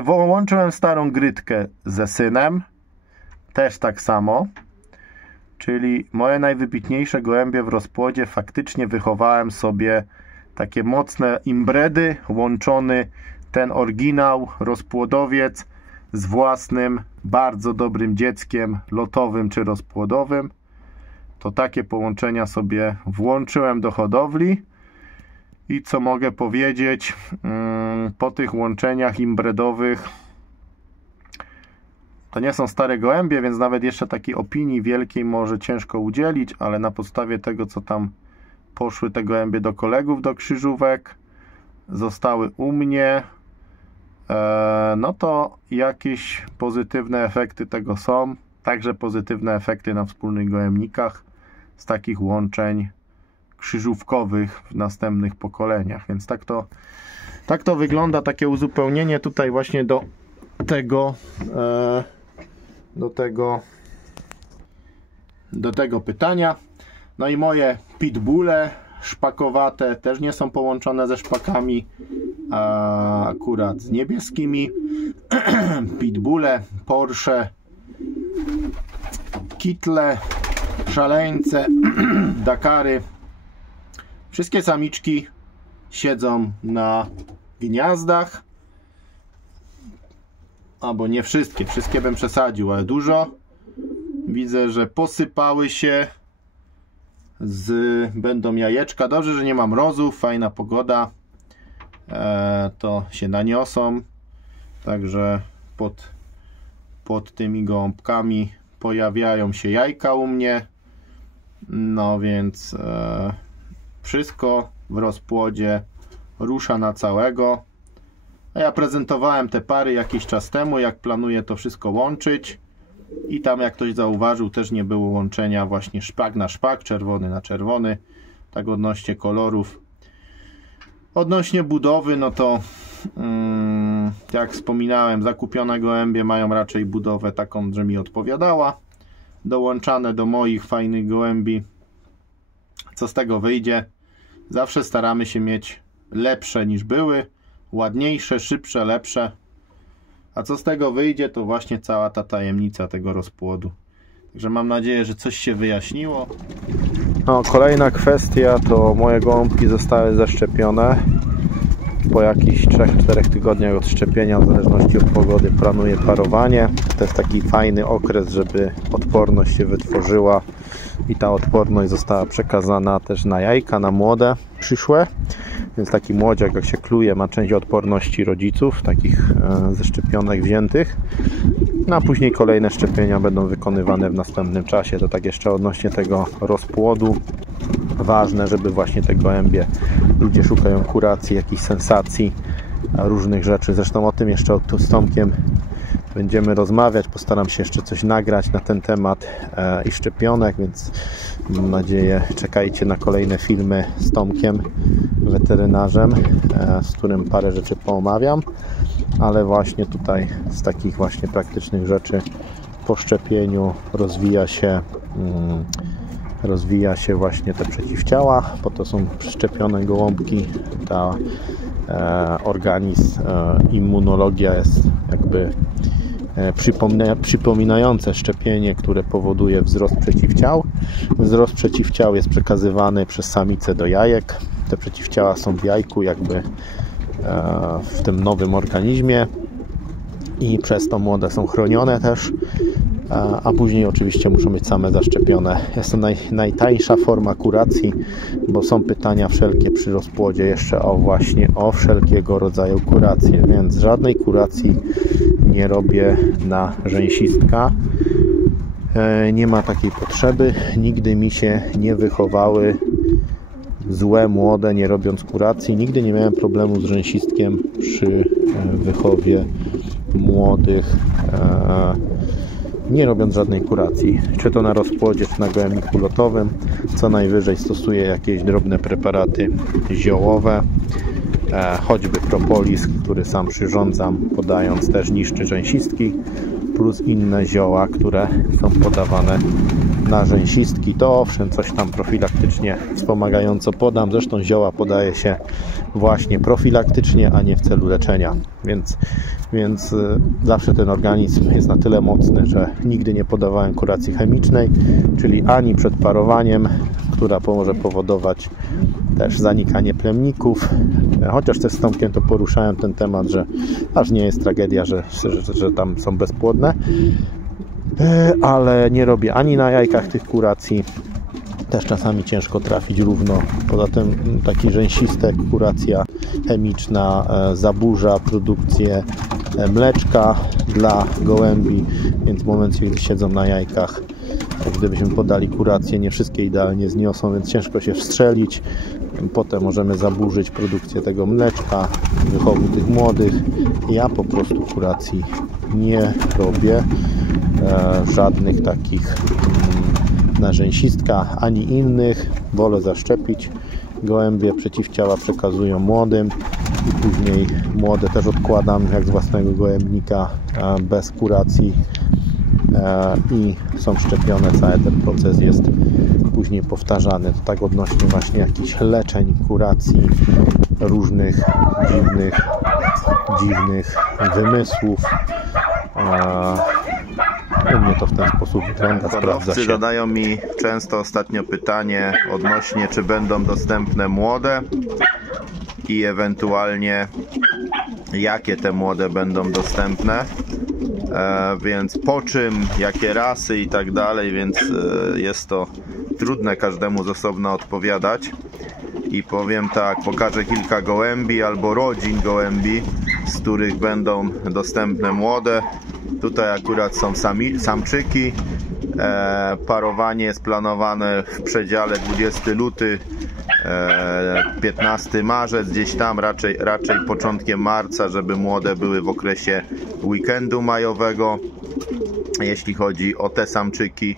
łączyłem starą grytkę ze synem, też tak samo. Czyli moje najwybitniejsze gołębie w rozpłodzie faktycznie wychowałem sobie takie mocne imbredy, łączony ten oryginał, rozpłodowiec z własnym, bardzo dobrym dzieckiem lotowym czy rozpłodowym. To takie połączenia sobie włączyłem do hodowli i co mogę powiedzieć, po tych łączeniach imbredowych to nie są stare gołębie, więc nawet jeszcze takiej opinii wielkiej może ciężko udzielić, ale na podstawie tego, co tam poszły te gołębie do kolegów, do krzyżówek, zostały u mnie, no to jakieś pozytywne efekty tego są. Także pozytywne efekty na wspólnych gołębnikach z takich łączeń krzyżówkowych w następnych pokoleniach. Więc tak to wygląda, takie uzupełnienie tutaj właśnie do tego pytania. No i moje pitbulle szpakowate też nie są połączone ze szpakami, a akurat z niebieskimi. Pitbulle, Porsche, Kittle, szaleńce, Dakary. Wszystkie samiczki siedzą na gniazdach. Albo nie wszystkie, wszystkie bym przesadził, ale dużo. Widzę, że posypały się, będą jajeczka. Dobrze, że nie ma mrozów, fajna pogoda. to się naniosą. Także pod tymi gołąbkami pojawiają się jajka u mnie. No więc wszystko w rozpłodzie rusza na całego. A ja prezentowałem te pary jakiś czas temu, jak planuję to wszystko łączyć. I tam, jak ktoś zauważył, też nie było łączenia właśnie szpak na szpak, czerwony na czerwony. Tak odnośnie kolorów. Odnośnie budowy, no to jak wspominałem, zakupione gołębie mają raczej budowę taką, że mi odpowiadała. Dołączane do moich fajnych gołębi. Co z tego wyjdzie? Zawsze staramy się mieć lepsze niż były. Ładniejsze, szybsze, lepsze. A co z tego wyjdzie, to właśnie cała ta tajemnica tego rozpłodu. Także mam nadzieję, że coś się wyjaśniło. No, kolejna kwestia to moje gołąbki zostały zaszczepione. Po jakichś 3-4 tygodniach od szczepienia, w zależności od pogody, planuję parowanie. To jest taki fajny okres, żeby odporność się wytworzyła i ta odporność została przekazana też na jajka, na młode przyszłe. Więc taki młodziak, jak się kluje, ma część odporności rodziców, takich zeszczepionych, wziętych. No a później kolejne szczepienia będą wykonywane w następnym czasie. To tak jeszcze odnośnie tego rozpłodu. Ważne, żeby właśnie te gołębie, ludzie szukają kuracji, jakichś sensacji, różnych rzeczy. Zresztą o tym jeszcze z Tomkiem będziemy rozmawiać. Postaram się jeszcze coś nagrać na ten temat i szczepionek, więc mam nadzieję, czekajcie na kolejne filmy z Tomkiem, weterynarzem, z którym parę rzeczy poomawiam, ale właśnie tutaj z takich właśnie praktycznych rzeczy po szczepieniu rozwija się właśnie te przeciwciała, po to są szczepione gołąbki. Ta organizm, immunologia jest jakby przypominające szczepienie, które powoduje wzrost przeciwciał. Wzrost przeciwciał jest przekazywany przez samicę do jajek. Te przeciwciała są w jajku jakby w tym nowym organizmie i przez to młode są chronione też, a później oczywiście muszą być same zaszczepione. Jest to najtańsza forma kuracji, bo są pytania wszelkie przy rozpłodzie jeszcze o wszelkiego rodzaju kuracje, więc żadnej kuracji nie robię na rzęsistka. Nie ma takiej potrzeby. Nigdy mi się nie wychowały złe młode, nie robiąc kuracji. Nigdy nie miałem problemu z rzęsistkiem przy wychowie młodych, nie robiąc żadnej kuracji, czy to na rozpłodzie, czy na gołębniku lotowym. Co najwyżej stosuję jakieś drobne preparaty ziołowe, choćby propolis, który sam przyrządzam, podając, też niszczy rzęsistki, plus inne zioła, które są podawane na rzęsistki. To owszem, coś tam profilaktycznie wspomagająco podam. Zresztą zioła podaje się właśnie profilaktycznie, a nie w celu leczenia. Więc zawsze ten organizm jest na tyle mocny, że nigdy nie podawałem kuracji chemicznej, czyli ani przed parowaniem, która może powodować też zanikanie plemników. Chociaż też z Tomkiem to poruszałem ten temat, że aż nie jest tragedia, że tam są bezpłodne. Ale nie robię ani na jajkach tych kuracji. Też czasami ciężko trafić równo. Poza tym taki rzęsistek, kuracja chemiczna zaburza produkcję mleczka dla gołębi, więc w momencie, gdy siedzą na jajkach, gdybyśmy podali kurację, nie wszystkie idealnie zniosą, więc ciężko się wstrzelić. Potem możemy zaburzyć produkcję tego mleczka, wychowu tych młodych. Ja po prostu kuracji nie robię. Żadnych takich na rzęsistka, ani innych. Wolę zaszczepić. Gołębie przeciwciała przekazują młodym i później młode też odkładam jak z własnego gołębnika bez kuracji i są szczepione. Cały ten proces jest później powtarzany. To tak odnośnie właśnie jakichś leczeń, kuracji, różnych dziwnych wymysłów. U mnie to w ten sposób wygląda, sprawdza się. Zadają mi często ostatnio pytanie odnośnie, czy będą dostępne młode i ewentualnie jakie te młode będą dostępne, więc po czym, jakie rasy i tak dalej, więc jest to trudne każdemu z osobna odpowiadać. i powiem tak, pokażę kilka gołębi albo rodzin gołębi, z których będą dostępne młode. Tutaj akurat są samczyki. Parowanie jest planowane w przedziale 20 luty, 15 marzec, gdzieś tam raczej początkiem marca, żeby młode były w okresie weekendu majowego. Jeśli chodzi o te samczyki,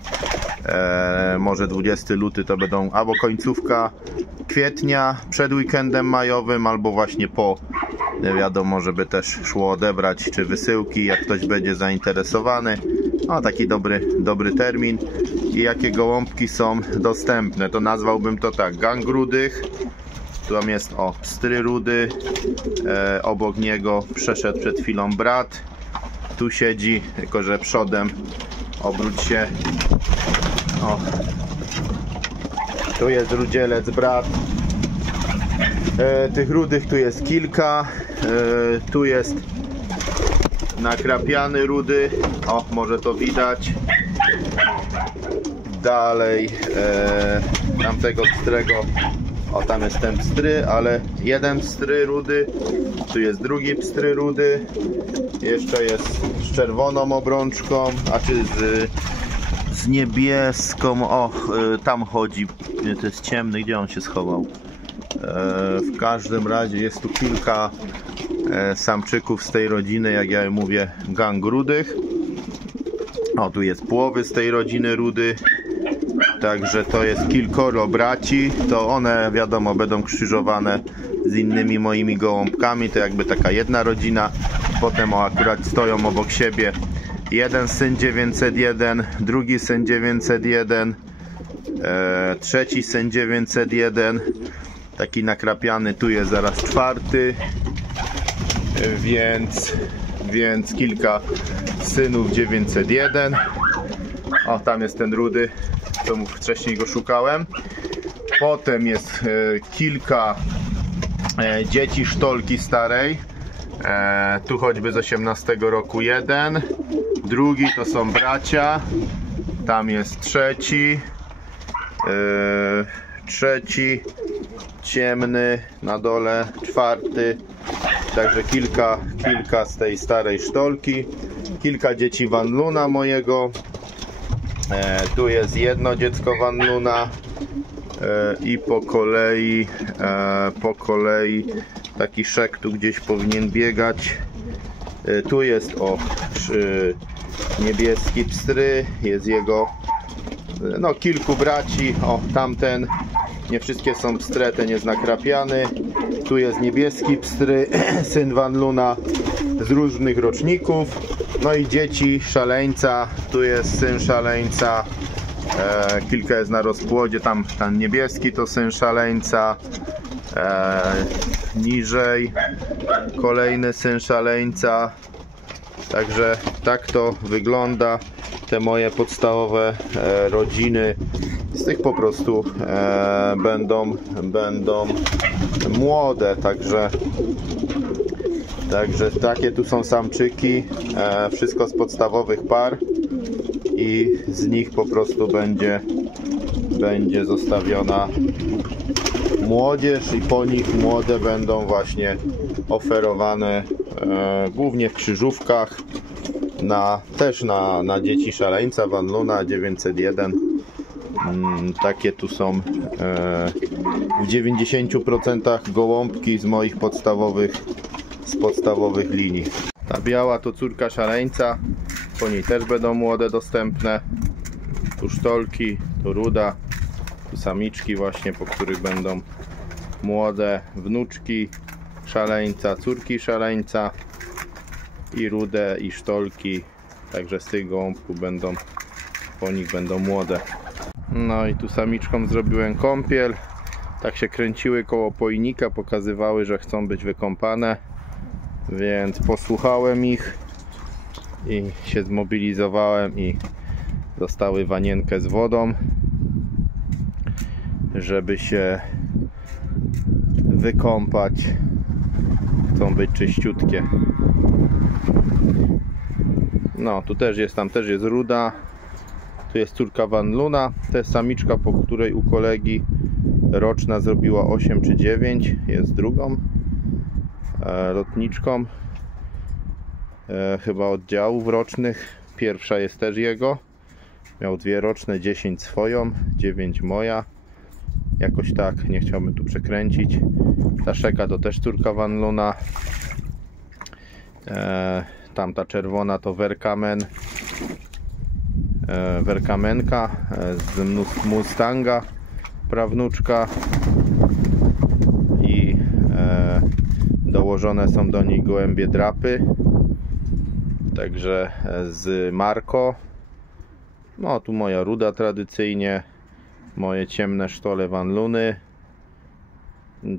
może 20 luty to będą albo końcówka kwietnia przed weekendem majowym, albo właśnie po. Wiadomo, żeby też szło odebrać czy wysyłki, jak ktoś będzie zainteresowany. No, taki dobry termin. I jakie gołąbki są dostępne, to nazwałbym to tak: gang rudych. Tu tam jest pstry rudy. Obok niego przeszedł przed chwilą brat. Tu siedzi, tylko że przodem. Obróć się. Tu jest rudzielec brat. Tych rudych tu jest kilka. Tu jest nakrapiany rudy. Może to widać. Dalej tamtego pstrego. Tam jest ten pstry, ale jeden pstry rudy. Tu jest drugi pstry rudy. Jeszcze jest z czerwoną obrączką, a czy z niebieską. Tam chodzi. To jest ciemny. Gdzie on się schował? W każdym razie jest tu kilka samczyków z tej rodziny, jak ja mówię, gang rudych. Tu jest połowy z tej rodziny rudy. Także to jest kilkoro braci. To one, wiadomo, będą krzyżowane z innymi moimi gołąbkami. To jakby taka jedna rodzina. Potem akurat stoją obok siebie jeden syn 901, drugi syn 901, trzeci syn 901. Taki nakrapiany, tu jest zaraz czwarty, więc kilka synów 901. Tam jest ten rudy, co wcześniej go szukałem. Potem jest kilka dzieci sztolki starej. Tu choćby z 18 roku jeden. Drugi to są bracia. Tam jest trzeci. Trzeci ciemny na dole, czwarty. Także kilka z tej starej sztolki. Kilka dzieci Van Luna mojego. Tu jest jedno dziecko Van Luna. I po kolei taki szek tu gdzieś powinien biegać. Tu jest niebieski pstry, jest jego kilku braci. Tamten, nie wszystkie są pstre, ten jest nakrapiany. Tu jest niebieski pstry, syn Van Luna z różnych roczników. No i dzieci szaleńca, tu jest syn szaleńca. Kilka jest na rozpłodzie, tam ten niebieski to syn szaleńca. Niżej kolejny syn szaleńca. Także tak to wygląda. Te moje podstawowe rodziny. Z tych po prostu będą młode. Także takie tu są samczyki. Wszystko z podstawowych par. I z nich po prostu będzie zostawiona młodzież i po nich młode będą właśnie oferowane głównie w krzyżówkach, też na dzieci szaleńca Van Luna 901. Takie tu są w 90% gołąbki z moich podstawowych linii. Ta biała to córka szaleńca, po niej też będą młode dostępne. Tu sztolki, tu ruda, tu samiczki właśnie, po których będą młode wnuczki szaleńca, córki szaleńca i rude i sztolki. Także z tych gołąbków po nich będą młode. No i tu samiczkom zrobiłem kąpiel. Tak się kręciły koło pojnika, pokazywały, że chcą być wykąpane. Więc posłuchałem ich i się zmobilizowałem i dostały wanienkę z wodą, żeby się wykąpać. Chcą być czyściutkie. No, tu też jest, tam też jest ruda. Tu jest córka Van Luna. To jest samiczka, po której u kolegi roczna zrobiła 8 czy 9, jest drugą lotniczką chyba oddziałów rocznych. Pierwsza jest też jego, miał 2 roczne, 10 swoją, 9 moja, jakoś tak, nie chciałbym tu przekręcić. Ta Szeka to też córka Van Loona. Tamta czerwona to Werkamenka z Mustanga, prawnuczka, i dołożone są do niej gołębie drapy, także z Marco. No tu moja ruda tradycyjnie, moje ciemne sztole Van Loony,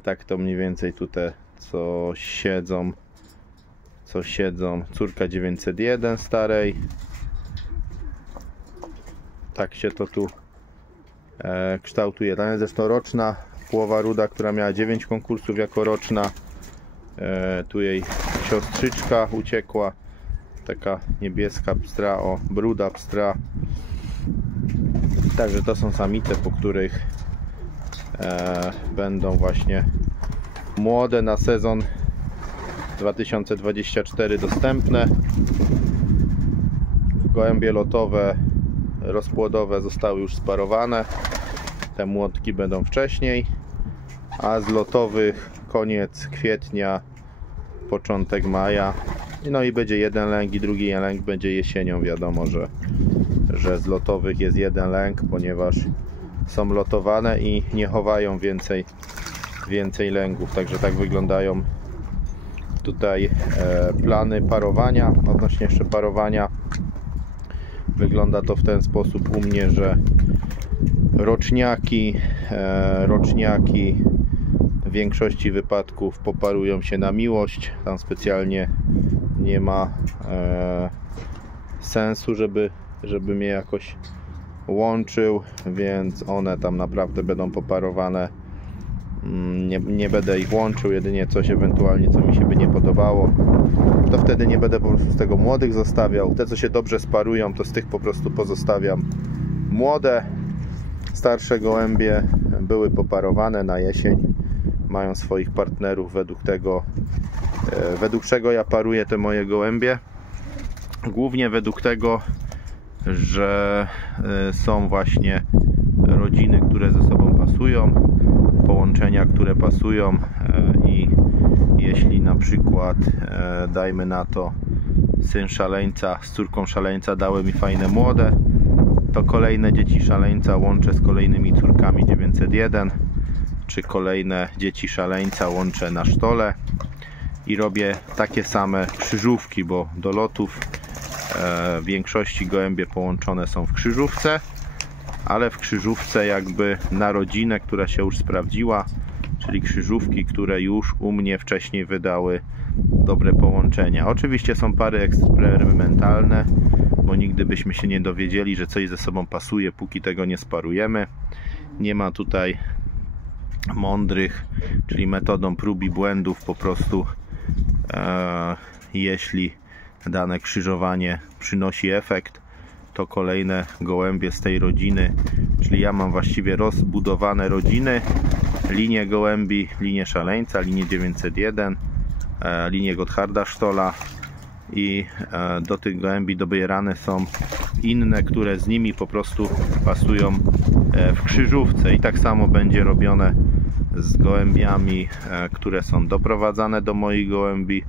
tak to mniej więcej tutaj co siedzą, córka 901 starej. Tak się to tu kształtuje. Tam jest zresztą roczna płowa ruda, która miała 9 konkursów jako roczna. Tu jej siostrzyczka uciekła, taka niebieska pstra, o, bruda pstra. Także to są samice, po których będą właśnie młode na sezon 2024 dostępne. Gołębie lotowe, rozpłodowe zostały już sparowane. Te młotki będą wcześniej, a z lotowych koniec kwietnia, początek maja. No i będzie jeden lęk i drugi lęk będzie jesienią. Wiadomo, że z lotowych jest jeden lęk, ponieważ są lotowane i nie chowają więcej lęków. Także tak wyglądają tutaj plany parowania. Odnośnie jeszcze parowania, wygląda to w ten sposób u mnie, że roczniaki w większości wypadków poparują się na miłość. Tam specjalnie nie ma sensu, żeby mnie jakoś łączył, więc one tam naprawdę będą poparowane. Nie będę ich łączył, jedynie coś ewentualnie, co mi się by nie podobało, to wtedy nie będę po prostu z tego młodych zostawiał. Te, co się dobrze sparują, to z tych po prostu pozostawiam młode. Starsze gołębie były poparowane na jesień, mają swoich partnerów według czego ja paruję te moje gołębie. Głównie według tego, że są właśnie rodziny, które ze sobą pasują, połączenia, które pasują, i jeśli na przykład dajmy na to syn szaleńca z córką szaleńca dały mi fajne młode, to kolejne dzieci szaleńca łączę z kolejnymi córkami 901, czy kolejne dzieci szaleńca łączę na sztole i robię takie same krzyżówki, bo do lotów w większości gołębie połączone są w krzyżówce, ale w krzyżówce jakby na rodzinę, która się już sprawdziła, czyli krzyżówki, które już u mnie wcześniej wydały dobre połączenia. Oczywiście są pary eksperymentalne, bo nigdy byśmy się nie dowiedzieli, że coś ze sobą pasuje, póki tego nie sparujemy. Nie ma tutaj mądrych, czyli metodą prób i błędów, po prostu jeśli dane krzyżowanie przynosi efekt, to kolejne gołębie z tej rodziny, czyli ja mam właściwie rozbudowane rodziny, linię gołębi, linię szaleńca, linię 901, linię Gotharda Sztola, i do tych gołębi dobierane są inne, które z nimi po prostu pasują w krzyżówce. I tak samo będzie robione z gołębiami, które są doprowadzane do moich gołębi,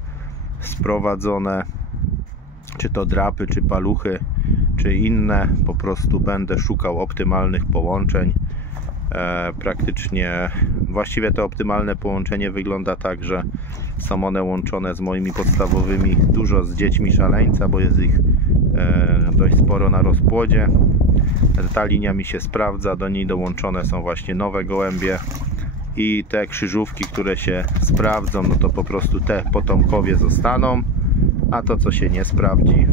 sprowadzone, czy to drapy, czy paluchy, czy inne. Po prostu będę szukał optymalnych połączeń. Praktycznie właściwie to optymalne połączenie wygląda tak, że są one łączone z moimi podstawowymi, dużo z dziećmi szaleńca, bo jest ich dość sporo na rozpłodzie. Ta linia mi się sprawdza, do niej dołączone są właśnie nowe gołębie i te krzyżówki, które się sprawdzą, no to po prostu te potomkowie zostaną, a to, co się nie sprawdzi,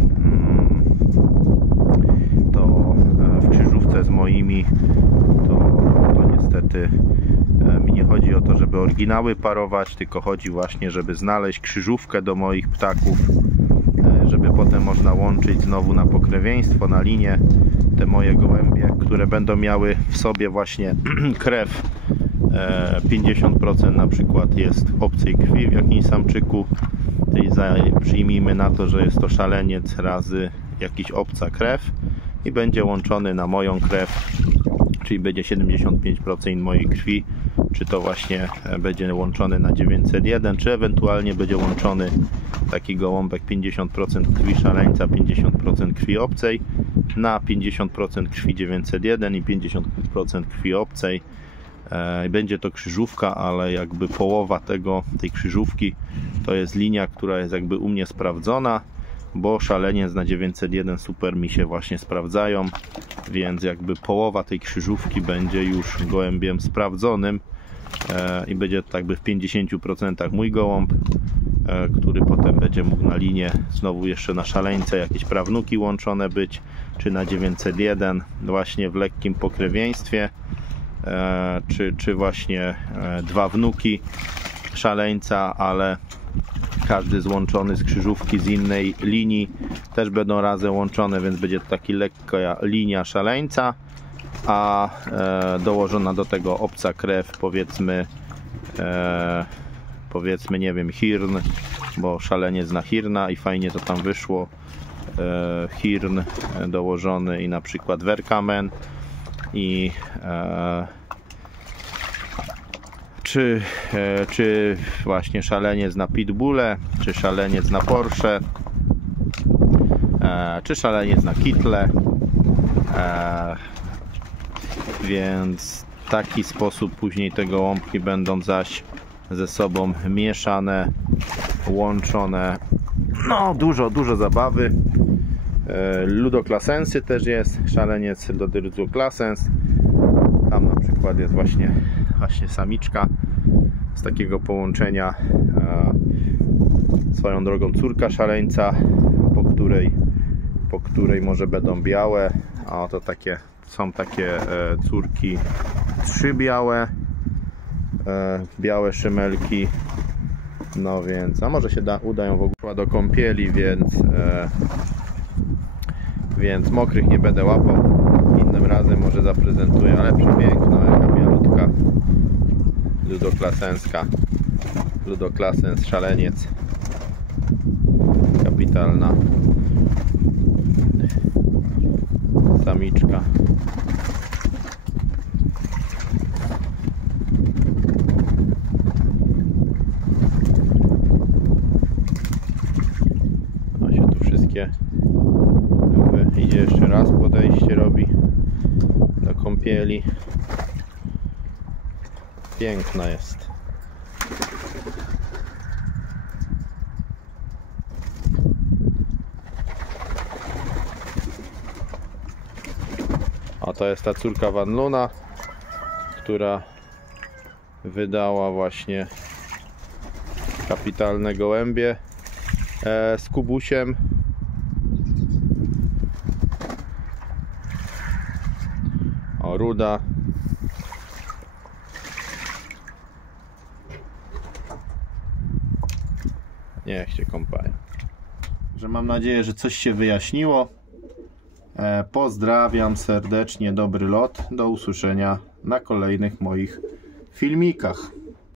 to w krzyżówce z moimi to niestety mi nie chodzi o to, żeby oryginały parować, tylko chodzi właśnie, żeby znaleźć krzyżówkę do moich ptaków, żeby potem można łączyć znowu na pokrewieństwo, na linię te moje gołębie, które będą miały w sobie właśnie krew 50% na przykład jest obcej krwi w jakimś samczyku, przyjmijmy na to, że jest to szaleniec razy jakiś obca krew i będzie łączony na moją krew, czyli będzie 75% mojej krwi, czy to właśnie będzie łączony na 901, czy ewentualnie będzie łączony taki gołąbek 50% krwi szaleńca, 50% krwi obcej na 50% krwi 901 i 50% krwi obcej. Będzie to krzyżówka, ale jakby połowa tej krzyżówki to jest linia, która jest jakby u mnie sprawdzona, bo szaleniec na 901 super mi się właśnie sprawdzają, więc jakby połowa tej krzyżówki będzie już gołębiem sprawdzonym i będzie to jakby w 50% mój gołąb, który potem będzie mógł na linię znowu jeszcze na szaleńce jakieś prawnuki łączone być, czy na 901 właśnie w lekkim pokrewieństwie, czy właśnie dwa wnuki szaleńca, ale każdy złączony z krzyżówki z innej linii, też będą razem łączone, więc będzie to taka lekka linia szaleńca, a dołożona do tego obca krew, powiedzmy nie wiem, hirn, bo szaleniec na hirna i fajnie to tam wyszło, hirn dołożony i na przykład werkamen i czy właśnie szaleniec na pitbulle, czy szaleniec na Porsche, czy szaleniec na kitle, więc w taki sposób później te gołąbki będą zaś ze sobą mieszane, łączone. No dużo zabawy. Ludoclasensy też jest, szaleniec Ludoclasens. Tam na przykład jest właśnie samiczka z takiego połączenia, swoją drogą córka szaleńca, po której może będą białe, a to są takie córki 3 białe szymelki, no więc, a może się udają w ogóle do kąpieli, więc mokrych nie będę łapał. Innym razem może zaprezentuję, ale przepiękna, jaka mialutka Ludoclasens szaleniec, kapitalna samiczka. A się tu wszystkie idzie jeszcze raz, podejście robi do kąpieli. Piękna jest. A to jest ta córka Van Luna, która wydała właśnie kapitalne gołębie z kubusiem. O, ruda. Niech się kąpają. Że mam nadzieję, że coś się wyjaśniło. Pozdrawiam serdecznie, dobry lot. Do usłyszenia na kolejnych moich filmikach.